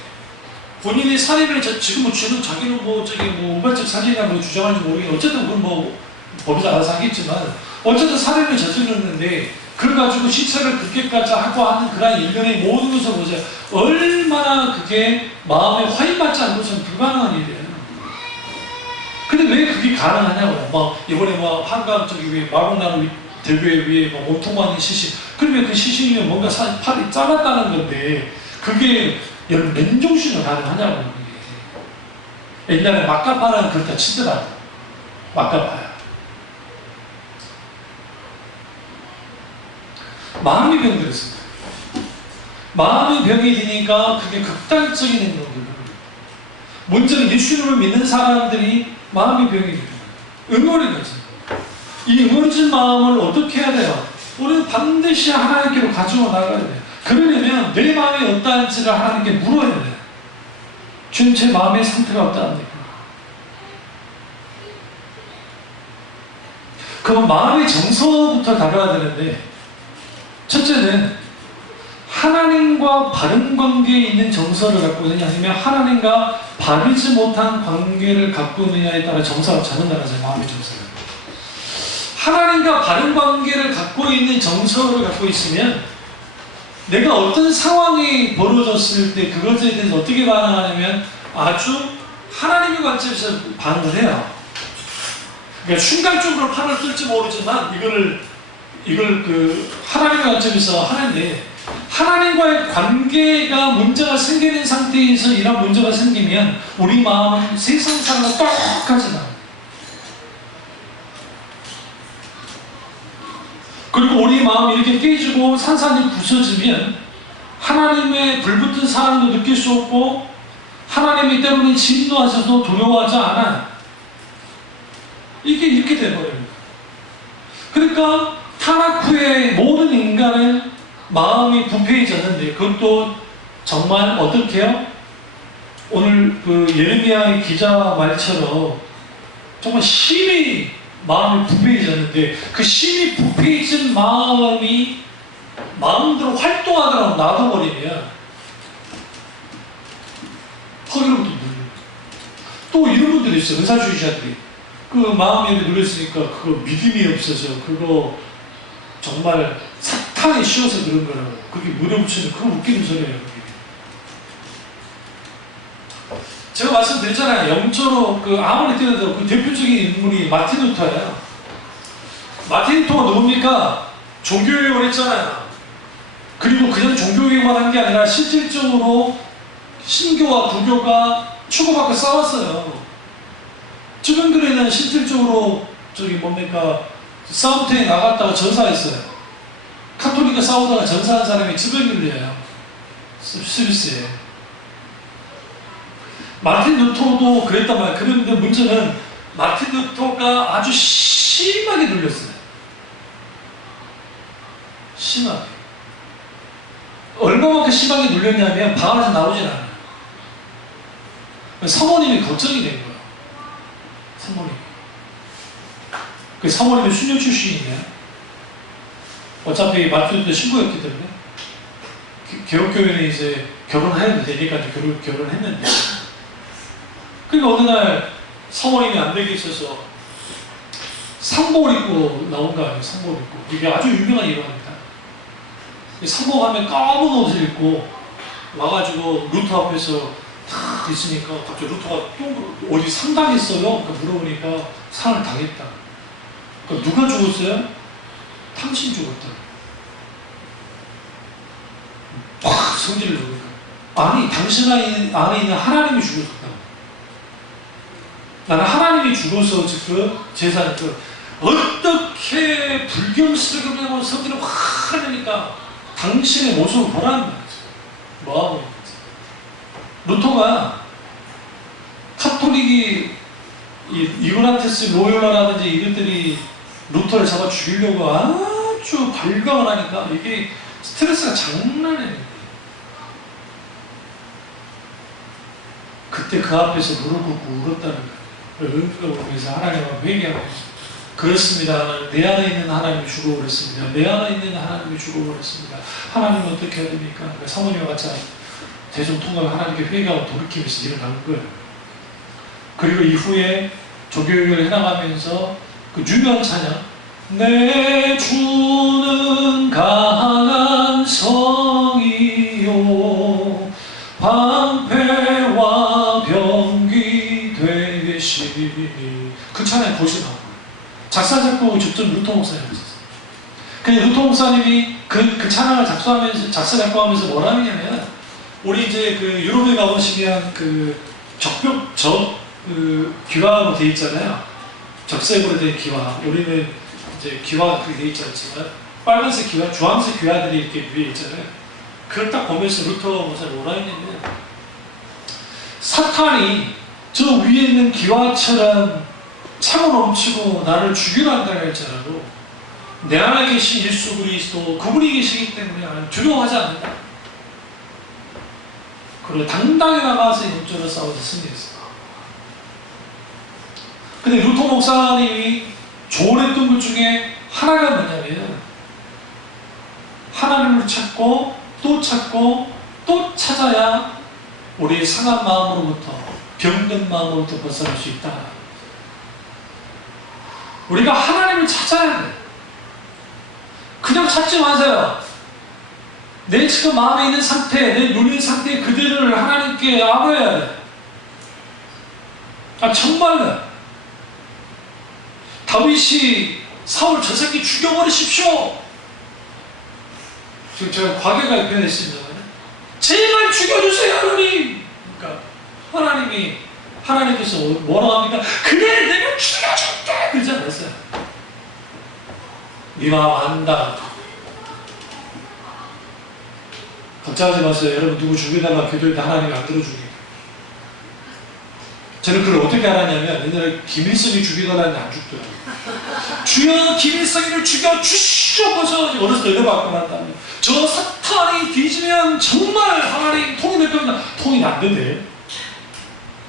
본인이 살인을 지금 뭐 주는 자기는 뭐 저기 뭐 우발적 살인이라고 주장하는지 모르겠는데 어쨌든 그건 뭐 법에서 알아서 하겠지만 어쨌든 살인을 저질렀는데 그걸 가지고 시체를 그렇게까지 하고 하는 그런 일련의 모든 것을 보세요. 얼마나 그게 마음에 화인받지 않고서는 불가능한 일이에요. 근데 왜 그게 가능하냐고. 막 이번에 뭐 한강 저기 위에 마곡나루 대교에 위에 뭐 몸통 맞는 시신. 그러면 그 시신이면 뭔가 팔이 잘랐다는 건데 그게 맨정신으로 가능하냐고. 그게. 옛날에 막가파는 그렇다 치더라고. 막가파야. 마음이 병들었습니다. 마음이 병이 드니까 그게 극단적인 행동을 합니다. 먼저는 예수님을 믿는 사람들이 마음이 병이 됩니다. 응어리거든. 이 응어리진 마음을 어떻게 해야 돼요? 우리는 반드시 하나님께로 가지고 나가야 돼요. 그러려면 내 마음이 어떠한지를 하나님께 물어야 돼요. 주님 제 마음의 상태가 어떠합니까? 그럼 마음의 정서부터 다뤄야 되는데 첫째는 하나님과 바른 관계에 있는 정서를 갖고 있느냐 아니면 하나님과 바르지 못한 관계를 갖고 있느냐에 따라 정서가 잡는다는 거죠. 마음의 정서를. 하나님과 바른 관계를 갖고 있는 정서를 갖고 있으면 내가 어떤 상황이 벌어졌을 때 그것에 대해서 어떻게 반응하냐면 아주 하나님의 관점에서 반응을 해요. 그러니까 순간적으로 판을 쓸지 모르지만 이걸 그 하나님의 관점에서 하는데 하나님과의 관계가 문제가 생기는 상태에서 이런 문제가 생기면 우리 마음은 세상 사람과 똑같이 나와요. 그리고 우리 마음이 이렇게 깨지고 산산이 부서지면 하나님의 불붙은 사랑도 느낄 수 없고 하나님이 때로는 진노하셔도 두려워하지 않아요. 이게 이렇게 돼버려요. 그러니까 타락 후에 모든 인간은 마음이 부패해졌는데 그것도 정말 어떻게 해요? 오늘 그 예레미야의 기자 말처럼 정말 심히 마음이 부패해졌는데 그 심히 부패해진 마음이 마음대로 활동하더라고 놔둬버리면 허기로부터 눌려요. 또 이런 분들이 있어요. 은사주의자들이 그 마음이 눌렸으니까 그거 믿음이 없어서 그거 정말 사탄이 씌워서 그런 거라고. 그게 무료붙이는 그런 웃기는 소리예요. 그게. 제가 말씀드렸잖아요. 영적으로 그 아무리 뛰어도 그 대표적인 인물이 마틴 루터예요. 마틴 루터가 누굽니까? 종교개혁을 했잖아요. 그리고 그냥 종교개혁만 한 게 아니라 실질적으로 신교와 불교가 추구받고 싸웠어요. 최근들에는 실질적으로 저기 뭡니까 싸움터에 나갔다가 전사했어요. 카톨릭과 싸우다가 전사한 사람이 주변인들이에요. 스위스에. 마틴 루터도 그랬단 말이에요. 그런데 문제는 마틴 루터가 아주 심하게 눌렸어요. 심하게. 얼마만큼 심하게 눌렸냐면 방 안에서 나오진 않아요. 사모님이 걱정이 된 거예요. 사모님. 그 사모님이 수녀 출신이에요. 어차피 마틴 루터 신부였기 때문에 개혁교회는 이제 결혼해도 되니까 결혼했는데 그러니까 어느 날 사모님이 안 되게 있어서 상복을 입고 나온 거 아니에요. 상복을 입고. 이게 아주 유명한 일화입니다. 상복하면 까만 옷을 입고 와가지고 루터 앞에서 탁 있으니까 갑자기 루터가 또 어디 상당했어요? 그러니까 물어보니까 상을 당했다. 그러니까 누가 죽었어요? 당신 죽었다. 확 성질을 내니까 아니 당신 안에 있는 하나님이 죽었다고. 나는 하나님이 죽어서 지금 제사를 어떻게 불경스럽게 성질을 확 내니까 당신의 모습을 보라는 거죠. 뭐하고 루터가 카톨릭이 이그나티스 로요라라든지 이것들이 루터를 잡아 죽이려고 아주 발광을 하니까 이게 스트레스가 장난이 아니에요. 그때 그 앞에서 무릎 꿇고 울었다는 거예요. 울면서 하나님 앞에 회개하고 있어요. 그렇습니다. 내 안에 있는 하나님이 죽어버렸습니다. 내 안에 있는 하나님이 죽어버렸습니다. 하나님은 어떻게 해야 됩니까? 그러니까 사모님과 같이 대종통곡을 하나님께 회개하고 돌이키면서 일어나는 거예요. 그리고 이후에 조교육을 해나가면서 그 유명한 찬양, 내 주는 강한 성이요 방패와 병기 되시니, 그 찬양이 거기서 나온 거예요. 작사 작곡을 직접 루터 목사님이 했었어요. 근데 루터 목사님이 그 찬양을 작사 작곡하면서 뭐라 하냐면, 우리 이제 그 유럽에 가보시면 그 귀화로 돼 있잖아요. 적색으로 된 귀화. 우리는 이제 귀화 그렇게 돼 있지 않지만 빨간색 귀화, 주황색 귀화들이 이렇게 위에 있잖아요. 그걸 딱 보면서 루터 목사님 뭐라 했냐면, 사탄이 저 위에 있는 귀화처럼 차고 넘치고 나를 죽이려 한다고 할지라도 내 안에 계신 예수 그리스도 그분이 계시기 때문에 나는 두려워하지 않는다. 그리고 당당히 나가서 영적으로 싸워서 승리했어요. 근데 루터 목사님이 조언했던 것 중에 하나가 뭐냐면, 하나님을 찾고 또 찾고 또 찾아야 우리의 상한 마음으로부터, 병든 마음으로부터 벗어날 수 있다. 우리가 하나님을 찾아야 돼. 그냥 찾지 마세요. 내 지금 마음에 있는 상태, 내 눈의 상태 그대를 하나님께 알아야 돼. 정말로 다윗이 사울 저 새끼 죽여버리십시오. 지금 제가 과거가 변했습니다. 제발 죽여주세요 하나님. 그러니까 하나님께서 뭐라고 합니까? 그래 내가 죽여줄게 그러지 않았어요. 네 마음 안다. 걱정하지 마세요. 여러분 누구 죽여달라 기도할 때 하나님이 안 들어주니까. 저는 그걸 어떻게 알았냐면, 옛날에 김일성이 죽여달라는데 안 죽더라고요. 주여 김일성이를 죽여주시옵소서. 어렸을 때 은혜 받고 난 다음에 저 사탄이 뒤지면 정말 하나님 통이 될 겁니다. 통이 안 된대.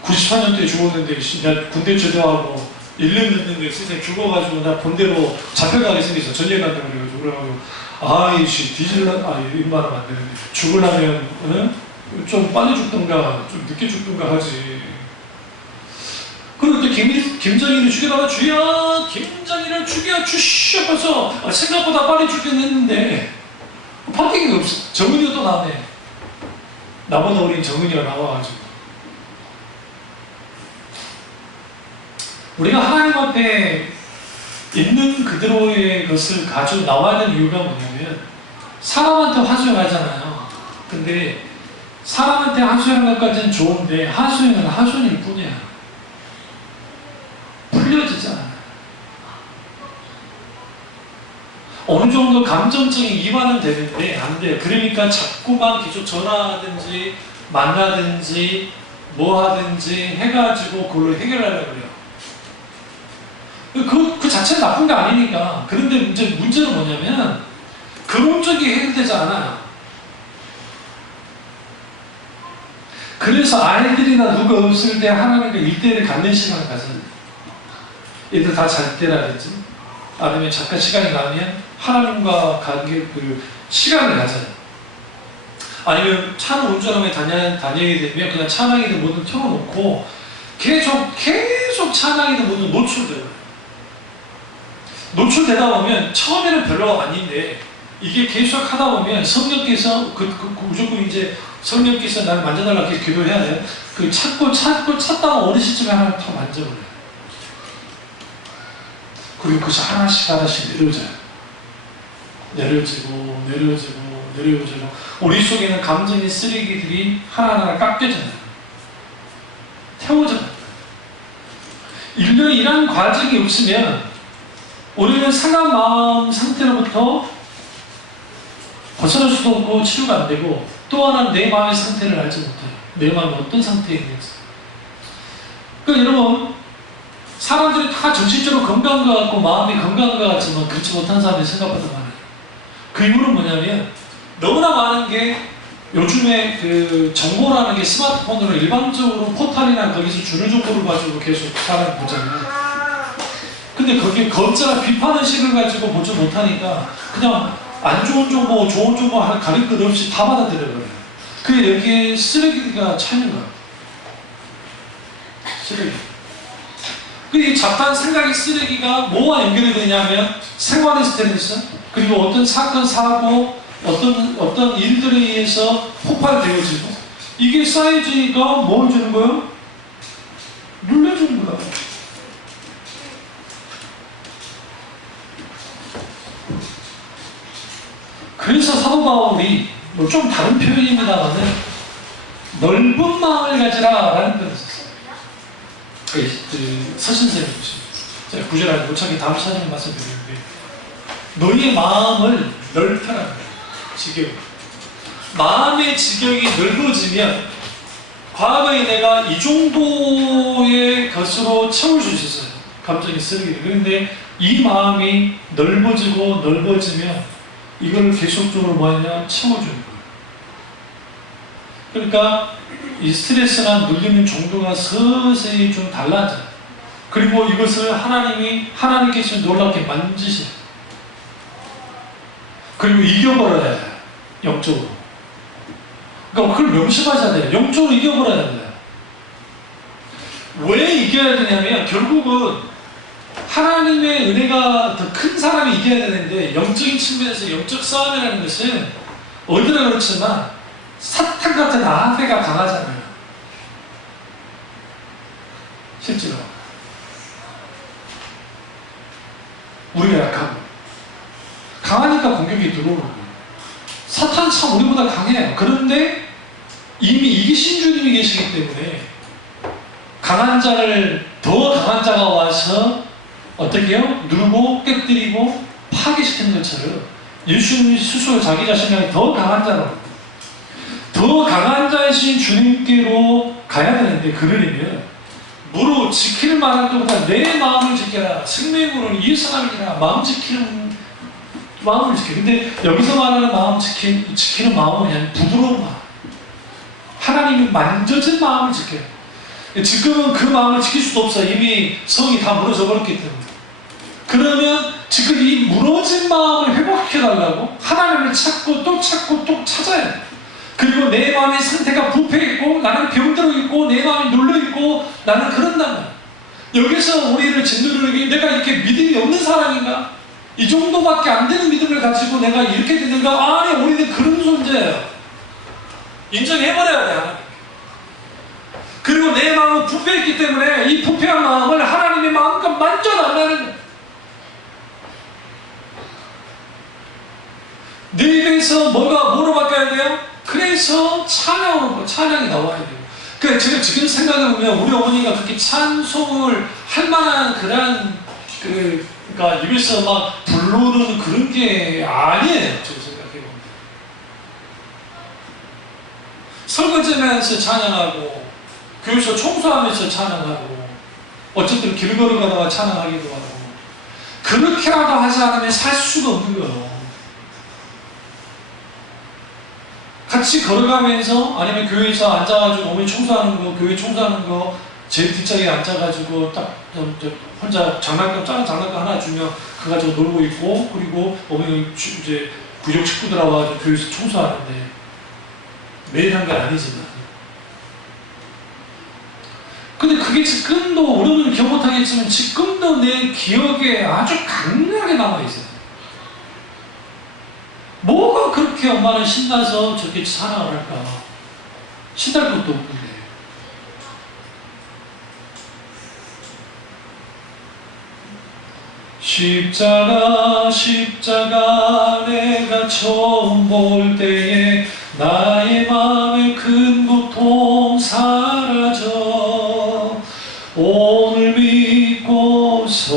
94년도에 죽었는데 나 군대 제대하고 1년 됐는데 세상에 죽어가지고 나 본대로 잡혀가게 생겼어. 전쟁 간다고 그래가지고 아이씨 뒤질라, 이말하면 안 되는데 죽으려면 좀 빨리 죽던가 좀 늦게 죽던가 하지. 그리고 또 김정일을 죽여다가 주여 김정일을 죽여주시옵소서. 생각보다 빨리 죽긴 했는데 파티가 없어. 정은이가 또 나네. 나보다 어린 정은이가 나와가지고. 우리가 하나님 앞에 있는 그대로의 것을 가지고 나와야 하는 이유가 뭐냐면, 사람한테 하소연 하잖아요. 근데 사람한테 하소연하는 것까지는 좋은데 하소연은 하소연일 뿐이야. 풀려지지 않아요. 어느 정도 감정적인 이완은 되는데 안 돼요. 그러니까 자꾸만 계속 전화하든지 만나든지 뭐 하든지 해가지고 그걸로 해결하려고 그래요. 그 자체는 나쁜 게 아니니까. 그런데 문제는 뭐냐면, 근원적이 해결되지 않아요. 그래서 아이들이나 누가 없을 때 하나님과 1대1을 갖는 시간을 가져야 돼요. 얘들 다 잘 때라든지, 아니면 잠깐 시간이 나면 하나님과 관계, 시간을 가져요. 아니면 차를 운전하며 다니게 되면 그냥 찬양이든 뭐든 틀어놓고 계속 찬양이든 뭐든 노출돼요. 노출되다 보면 처음에는 별로 아닌데 이게 계속 하다 보면 성령께서 무조건 이제 성령께서 나를 만져달라고 이렇게 기도해야 돼요. 찾다가 어느 시점에 하나님 더 만져버려요. 그리고 그것이 하나씩 내려져요. 내려지고 우리 속에는 감정의 쓰레기들이 하나하나 깎여져요. 태워져요. 이런 과정이 없으면 우리는 상한 마음 상태로부터 벗어날 수도 없고 치유가 안 되고, 또 하나는 내 마음의 상태를 알지 못해요. 내 마음이 어떤 상태에 있는지. 그러니까 여러분, 사람들이 다 정신적으로 건강한 것 같고 마음이 건강한 것 같지만 그렇지 못한 사람이 생각보다 많아요. 그 이유는 뭐냐면, 너무나 많은 게 요즘에 정보라는 게 스마트폰으로 일방적으로 포탈이나 거기서 주는 정보를 가지고 계속 사람이 보잖아요. 근데 거기에 겁자나 비판의식을 가지고 보지 못하니까 그냥 안 좋은 정보, 좋은 정보 하나 가릴 것 없이 다 받아들여버려요. 그게 여기에 쓰레기가 차는 거예요. 쓰레기. 이 잡다한 생각의 쓰레기가 뭐와 연결이 되냐면 생활의 스트레스, 그리고 어떤 사건, 사고, 어떤 일들에 의해서 폭발되어지고, 이게 쌓여지니까 뭘 주는 거예요? 눌려주는 거예요. 그래서 사도 바울이 뭐 좀 다른 표현입니다만은 넓은 마음을 가지라라는 표현을 썼어요. 서신서에 보시면 제가 구절하지 못하게 다음 사진을 말씀드리는데, 너희의 마음을 넓혀라. 지경. 마음의 지경이 넓어지면 과거에 내가 이 정도의 것으로 채울 수 있었어요. 감정의 쓰레기를. 그런데 이 마음이 넓어지고 넓어지면 이걸 계속적으로 뭐하냐? 채워주는 거예요. 그러니까 이 스트레스나 눌리는 정도가 서서히 좀 달라져요. 그리고 이것을 하나님께서 놀랍게 만지세요. 그리고 이겨버려야 돼요. 영적으로. 그러니까 그걸 명심하셔야 돼요. 영적으로 이겨버려야 돼요. 왜 이겨야 되냐면 결국은 하나님의 은혜가 더 큰 사람이 이겨야 되는데, 영적인 측면에서 영적 싸움이라는 것은 어디나 그렇지만 사탄 같은 아베가 강하잖아요. 실제로 우리가 약하고 강하니까 공격이 들어오는 거예요. 사탄은 참 우리보다 강해요. 그런데 이미 이기신 주님이 계시기 때문에 강한 자를, 더 강한 자가 와서 어떻게 해요? 누르고 깨뜨리고 파괴시키는 것처럼 예수님이 스스로 자기 자신을 더 강한 자로, 더 강한 자이신 주님께로 가야 되는데, 그러려면 무릇 지킬 만한 것보다 내 마음을 지켜라. 생명으로는 이웃사람이라. 마음 지키는 마음을 지켜. 근데 여기서 말하는 마음 지키는 마음은 그냥 부드러운 마음, 하나님이 만져진 마음을 지켜요. 지금은 그 마음을 지킬 수도 없어요. 이미 성이 다 무너져 버렸기 때문에. 그러면 지금 이 무너진 마음을 회복시켜달라고 하나님을 찾고 또 찾고 또 찾아야 돼요. 그리고 내 마음의 상태가 부패있고, 나는 병들어 있고, 내 마음이 눌러있고, 나는 그런단 말이에요. 여기서 우리를 짓누르기, 내가 이렇게 믿음이 없는 사람인가? 이 정도밖에 안 되는 믿음을 가지고 내가 이렇게 되는가? 아니, 우리는 그런 존재예요. 인정해버려야 돼, 하나님. 그리고 내 마음은 부패했기 때문에 이 부패한 마음을 하나님의 마음껏 만져달라는 거예요. 내 입에서 뭐로 바뀌어야 돼요? 그래서 찬양이 나와야 돼요. 그러니까 제가 지금 생각해보면 우리 어머니가 그렇게 찬송을 할 만한 그러니까 입에서 막 부르는 그런 게 아니에요. 제가 생각해보면. 설거지하면서 찬양하고, 교회에서 청소하면서 찬양하고, 어쨌든 길 걸어가다가 찬양하기도 하고, 그렇게라도 하지 않으면 살 수가 없는 거예요. 같이 걸어가면서, 아니면 교회에서 앉아가지고 어머니 청소하는 거, 교회 청소하는 거, 제 뒷자리에 앉아가지고 딱 혼자 작은 장난감 하나 주면 그거 가지고 놀고 있고, 그리고 어머니 이제 부족 식구들 와가지고 교회에서 청소하는데, 매일 한 건 아니지만, 근데 그게 지금도, 우리는 기억 못하겠지만 지금도 내 기억에 아주 강렬하게 남아있어요. 뭐가 그렇게 엄마는 신나서 저렇게 찬양을 할까? 신날 것도 없는데. 십자가 내가 처음 볼 때에 나의 마음의 큰 고통 사라져. 오늘 믿고서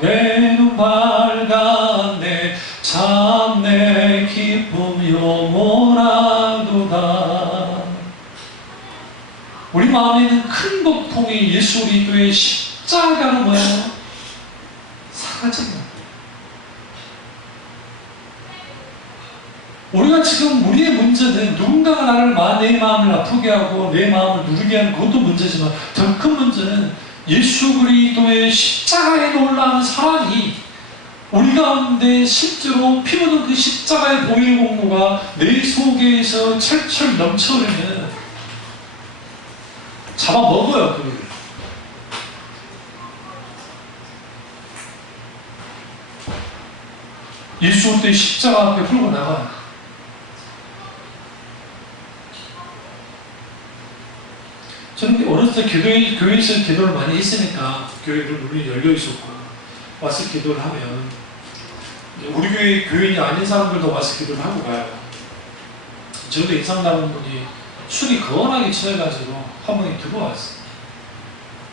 내 눈 밝았네. 참 내 기쁨 영원하도다. 우리 마음에 있는 큰 고통이 예수 그리스도의 십자가는 뭐예요? 사라진 거예요. 우리가 지금 우리의 문제는 누군가가 내 마음을 아프게 하고 내 마음을 누르게 하는 것도 문제지만, 더 큰 문제는 예수 그리스도의 십자가에 놀라운 사랑이 우리 가운데 실제로 피 묻은 그 십자가의 보혈 공로가 내 속에서 철철 넘쳐흐르면 잡아먹어요. 그거를. 예수 그리스도의 십자가 앞에 풀고 나가요. 저는 어렸을 때 교회에서 기도를 많이 했으니까 교회를 문이 열려 있었고 와서 기도를 하면 우리 교회 교인이 아닌 사람들도 와서 기도를 하고 가요. 저도 인상 남은 분이 술이 거하게 취해가지고 한 분이 들어왔어.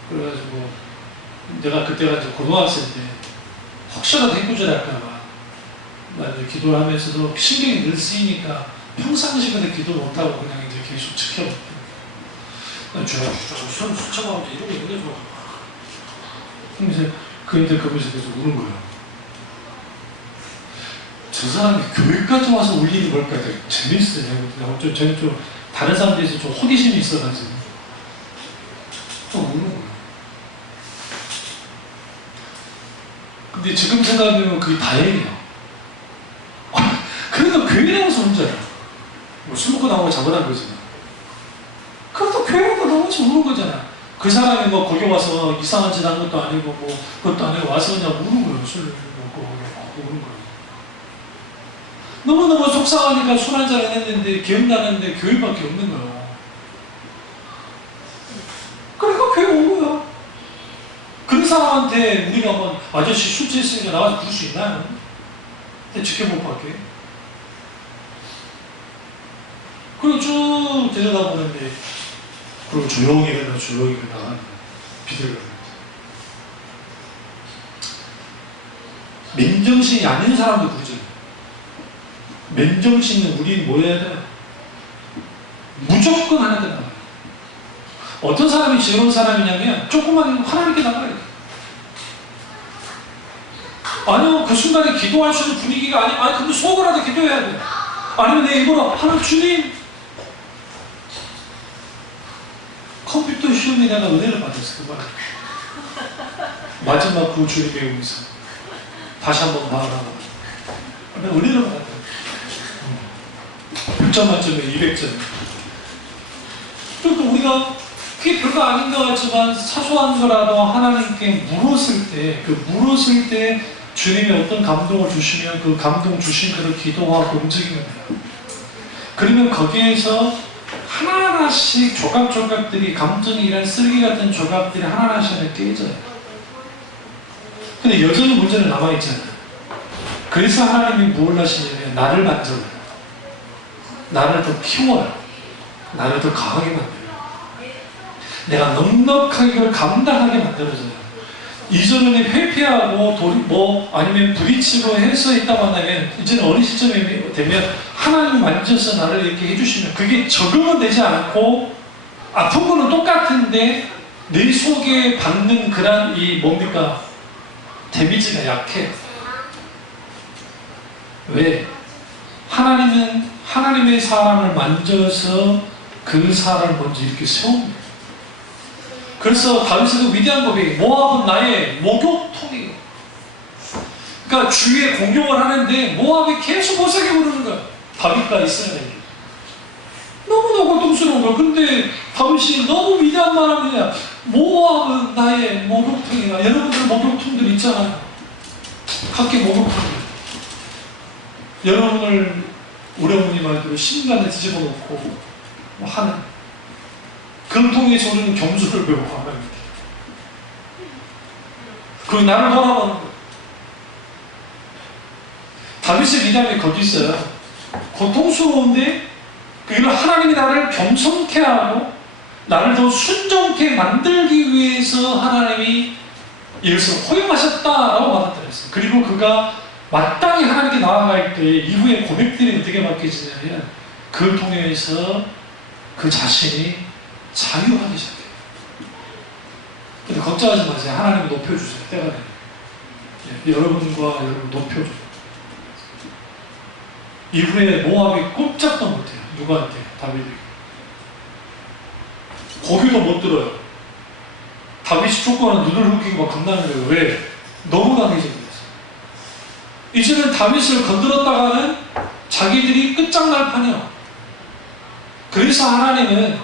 그래가지고 내가 그때가 이제 고등학생 때 혹시라도 해꾸질할까봐 나 이제 기도를 하면서도 신경이 늘 쓰이니까 평상시간에 기도를 못하고 그냥 이제 계속 지켜봤고 술 수쳐가고 이러고 있는 게 좋아. 그래서 그러면서 계속 우는 거예요. 저 사람이 교회까지 와서 울리는 걸까? 되게 재밌어요. 저는 좀 다른 사람들에서 좀 호기심이 있어가지고 좀 우는 거예요. 근데 지금 생각하면 그게 다행이에요. 그래도 교회 나와서 울잖아. 뭐 술 먹고 나오고 잡아난 거지. 그것도 교회가 나와서 우는 거잖아. 그 사람이 뭐 거기 와서 이상한 짓 한 것도 아니고 뭐 그것도 아니고 와서 그냥 우는 거예요. 술 먹고 우는 거예요. 너무너무 속상하니까 술 한잔 했는데 기억나는데 교회밖에 없는 거예요. 그러니까 교회 온 거야. 그런 사람한테 우리가 뭐 아저씨 술 취했으니까 나와서 부를 수 있나요? 근데 지켜볼 밖에. 그리고 쭉 데려다 보는데 그리고 조용히 가다가 비들거려요. 맨정신이 아닌 사람도 부르잖아요. 맨정신은 우리 뭐 해야 돼? 무조건 하나 더 나가요. 어떤 사람이 지혜로운 사람이냐면 조금만 하나님께 나가요. 아니요, 그 순간에 기도할 수 있는 분위기가 아니 근데 속으로라도 기도해야 돼. 아니면 내 입으로 하나님 주님 컴퓨터 시험에 내가 은혜를 받았어. 그 말. 마지막 그 주님 배우면서 다시 한번 말하라. 내가 은혜를 받았다. 100점 만점에 200점. 그러니까 우리가 그게 별거 아닌 것 같지만 사소한 거라도 하나님께 물었을 때 그 물었을 때 주님이 어떤 감동을 주시면 그 감동 주신 그를 기도하고 움직이면 돼요. 그러면 거기에서 하나하나씩 조각조각들이 감정이 이런 쓰레기 같은 조각들이 하나하나씩 깨져요. 근데 여전히 문제는 남아있잖아요. 그래서 하나님이 뭘 하시냐면 나를 만져요. 나를 더 키워요. 나를 더 강하게 만들어요. 내가 넉넉하게 그걸 감당하게 만들어져요. 이전에 회피하고 아니면 부딪히고 해서 있다고 한다면 이제는 어느 시점이 되면 하나님 만져서 나를 이렇게 해주시면 그게 적응은 되지 않고 아픈 거는 똑같은데 내 속에 받는 그런 뭡니까? 데미지가 약해. 왜? 하나님은 하나님의 사람을 만져서 그 사람을 먼저 이렇게 세웁니다. 그래서 다윗의 위대한 고백이 모압은 나의 목욕통이에요. 그러니까 주위에 공격을 하는데 모압이 계속 못살게 부르는 거야. 다윗과 이스라엘이. 너무너무 고통스러운 거야. 근데 다윗이 너무 위대한 말 하느냐. 모압은 나의 목욕통이다. 여러분들 목욕통들 있잖아요. 각기 목욕통들. 여러분을 우리 어머니 말대로 신간에 뒤집어 놓고 하는 그걸 통해서 우리는 겸손을 배우고 하나님께. 그리고 나를 돌아보는 거예요. 다윗의 미담이 거기 있어요. 고통스러운데 이걸 하나님이 나를 겸손케 하고 나를 더 순종케 만들기 위해서 하나님이 이것을 허용하셨다라고 받아들였어요. 그리고 그가 마땅히 하나님께 나아갈 때 이후에 고백들이 어떻게 바뀌어지냐면 그걸 통해서 그 자신이 자유하기 시작해요. 근데 걱정하지 마세요. 하나님이 높여주세요. 때가 되면. 여러분과 여러분 높여줘요. 이후에 모압이 꼼짝도 못해요. 누구한테? 다윗에게. 고기도 못 들어요. 다윗이 쫓고는 눈을 흑이고 막 겁나는 거예요. 왜? 너무 강해져 버렸어요. 이제는 다윗을 건드렸다가는 자기들이 끝장날 판이요. 그래서 하나님은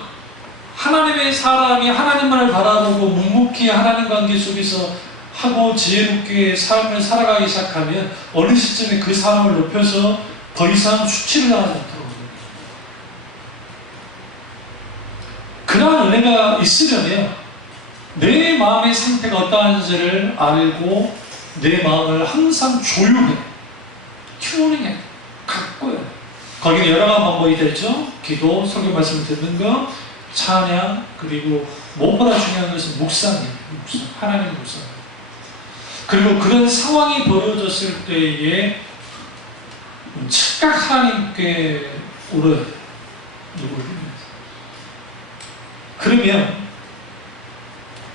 하나님의 사람이 하나님만을 바라보고 묵묵히 하나님 관계 속에서 하고 지혜롭게 삶을 살아가기 시작하면 어느 시점에 그 사람을 높여서 더 이상 수치를 당하지 않도록 합니다. 그러한 은혜가 있으려면 내 마음의 상태가 어떠한지를 알고 내 마음을 항상 조율해, 튜닝해, 가꿔야 돼. 거기는 여러 가지 방법이 되죠. 기도, 설교 말씀을 듣는 것, 찬양, 그리고 무엇보다 중요한 것은 묵상이에요. 묵상, 하나님의 묵상. 그리고 그런 상황이 벌어졌을 때에 즉각 하나님께 울어야 돼요. 누구를 위해서. 그러면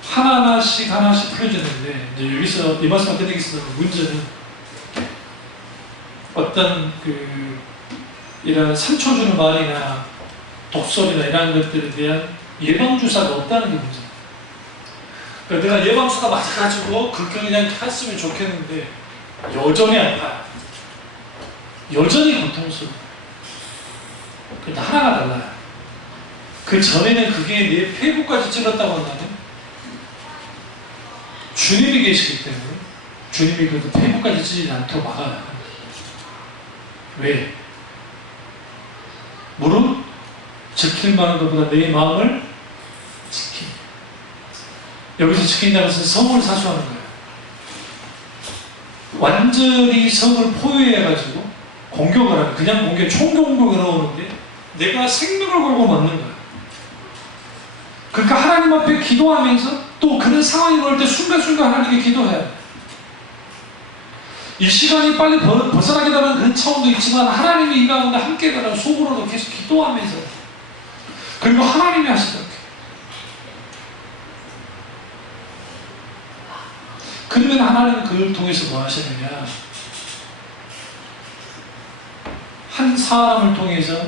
하나하나씩 풀려졌는데, 이제 여기서 이 말씀을 끝내겠습니다. 문제는 어떤 이런 상처 주는 말이나 독설이나 이런 것들에 대한 예방주사가 없다는 게 문제예요. 그러니까 내가 예방주사 맞아가지고 그렇게 그냥 했으면 좋겠는데 여전히 아파요. 여전히 고통스러워요. 근데 하나가 달라요. 그 전에는 그게 내 폐부까지 찔렀다고 한다면 주님이 계시기 때문에 주님이 그래도 폐부까지 찌르지 않도록 막아요. 왜? 무릇 지킬 만한 것보다 내 마음을 지키. 여기서 지킨다는 것은 성을 사수하는 거예요. 완전히 성을 포위해가지고 공격을 하는, 그냥 공격, 총공격을 나오는데 내가 생명을 걸고 맞는 거예요. 그러니까 하나님 앞에 기도하면서 또 그런 상황이 올 때 순간순간 하나님께 기도해야 돼요. 이 시간이 빨리 벗어나겠다는 그런 차원도 있지만 하나님이 이 가운데 함께 가라고 속으로도 계속 기도하면서, 그리고 하나님이 하시더라고요. 그러면 하나님은 그걸 통해서 뭐 하시느냐, 한 사람을 통해서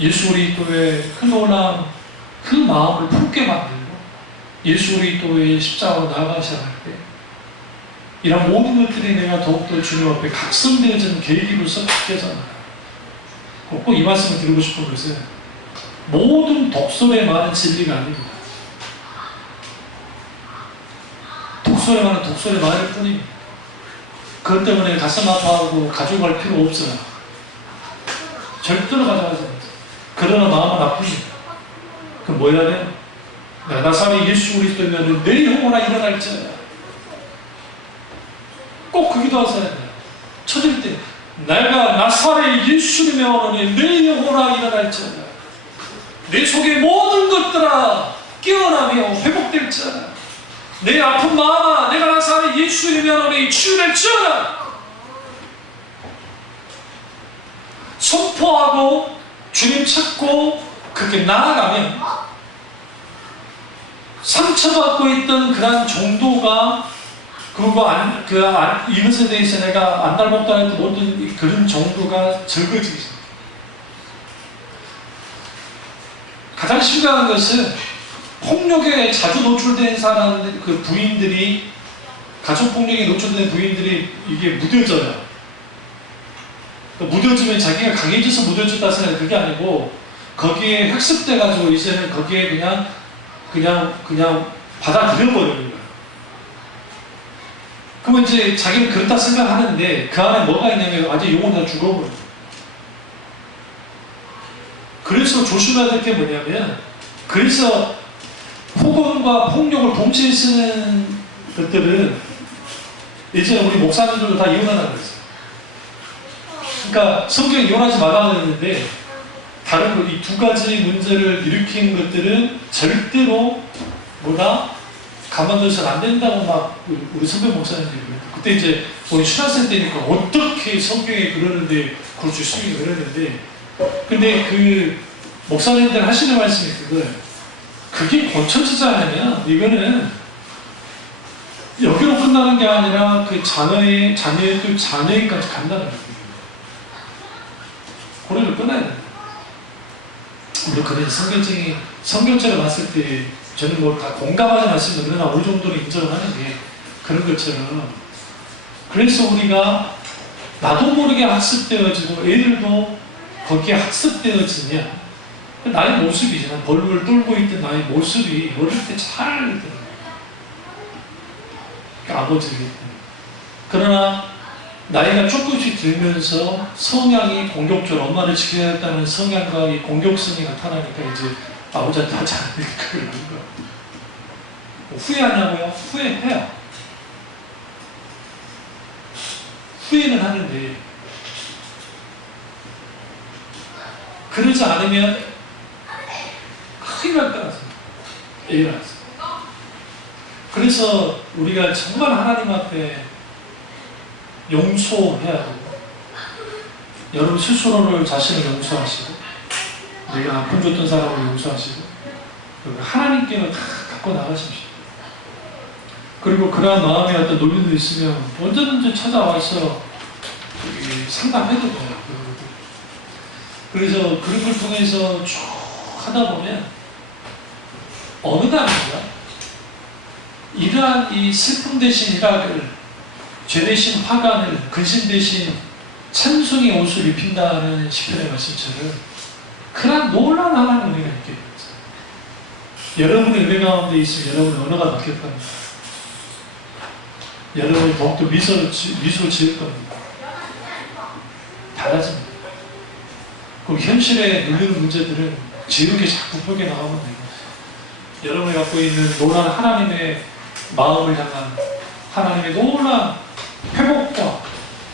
예수 그리스도의 그 놀라운 그 마음을 품게 만들고 예수 그리스도의 십자가로 나아가셔야 할 때 이런 모든 것들이 내가 더욱더 주님 앞에 각성되어지는 계기로서 바뀌어져 나가요. 꼭 이 말씀을 드리고 싶은 것은 모든 독설의 말은 진리가 아닙니다. 독설의 말은 독설의 말일 뿐입니다. 그것 때문에 가슴 아파하고 가져갈 필요 없어요. 절대로 가져가지 않아요. 그러나 마음은 아픕니다. 그럼 뭐 해야 돼요? 나사렛 예수 그리스도면 내 영혼아 일어날지어다. 꼭 그 기도하셔야 돼요. 쳐질 때 내가 나사렛 예수님의 오노니 내 영혼아 일어날지어다. 내 속의 모든 것들아 깨어나며 회복될지어다. 내 아픈 마음아 내가 나사렛 예수님의 오노니 치유될지어다. 선포하고 주님 찾고 그렇게 나아가면 상처받고 있던 그런 정도가, 그리고 이것에 대해서 내가 안달먹다 해도 모든 그런 정도가 적어지기 시작해요. 가장 심각한 것은 폭력에 자주 노출된 사람, 그 부인들이, 가족폭력에 노출된 부인들이 이게 무뎌져요. 무뎌지면 자기가 강해져서 무뎌졌다 생각해. 그게 아니고 거기에 학습돼가지고 이제는 거기에 그냥 받아들여버리는 거예요. 그러면 이제 자기는 그렇다 생각하는데 그 안에 뭐가 있냐면 아직 영혼이 다 죽어버려요. 그래서 조심해야 될 게 뭐냐면, 그래서 폭언과 폭력을 동시에 쓰는 것들은 이제 우리 목사님들도 다 이혼하라고 했어요. 그러니까 성경에 이혼하지 말라고 했는데 다른 이 두 가지 문제를 일으키는 것들은 절대로 가만둬서는 안 된다고 막 우리 선배 목사님들이 그래요. 그때 이제 우리 신학생 때니까 어떻게 성경에 그러는데 그럴 수 있습니까? 그러는데 근데 그 목사님들 하시는 말씀이 그거예요. 그게 고쳐지잖아요. 이거는 여기로 끝나는 게 아니라 그 자녀의 또 자녀에까지 간다는 거예요. 고리를 끊어야 돼요. 우리 그래서 성경적으로 봤을 때 저는 뭐 다 공감하지 않습니다. 그러나 어느 정도는 인정을 하는데 그런 것처럼 그래서 우리가 나도 모르게 학습되어지고 애들도 거기에 학습되어지냐 나의 모습이잖아. 벌을 떨고 있던 나의 모습이 어릴 때 잘 아버지겠다. 그러나 나이가 조금씩 들면서 성향이 공격적으로 엄마를 지켜야겠다는 성향과 이 공격성이 나타나니까 이제 아버지한테 하지 않으니까 그러는 거야. 후회하냐고요? 후회해요. 후회는 하는데 그러지 않으면 큰일 날 거라서 애를 안 써. 그래서 우리가 정말 하나님 앞에 용서해야 되고 여러분 스스로를 자신을 용서하시고 내가 아픔 줬던 사람을 용서하시고 하나님께는 다 갖고 나가십시오. 그리고 그러한 마음에 어떤 논리도 있으면 언제든지 찾아와서 상담해도 돼요. 그래서 그런 걸 통해서 쭉 하다 보면 어느 날인가 이러한 이 슬픔 대신 희락을 죄 대신 화관을 근심 대신 찬송의 옷을 입힌다는 시편의 말씀처럼 그런 놀라운 하나님 은혜가 있게 됩니다. 여러분의 은혜 가운데 있으면 여러분의 언어가 바뀔 겁니다. 여러분이 더욱더 미소 지을 겁니다. 달라집니다. 그럼 현실에 눌리는 문제들은 지우개 자꾸 펴게 나오면 돼요. 여러분이 갖고 있는 놀라운 하나님의 마음을 향한 하나님의 놀라운 회복과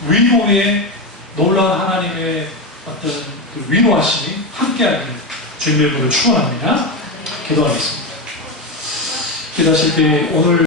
위로의 놀라운 하나님의 어떤 그 위로하심이 함께하기를 주님의 이름으로 축원합니다. 기도하겠습니다. 기도하실 때 오늘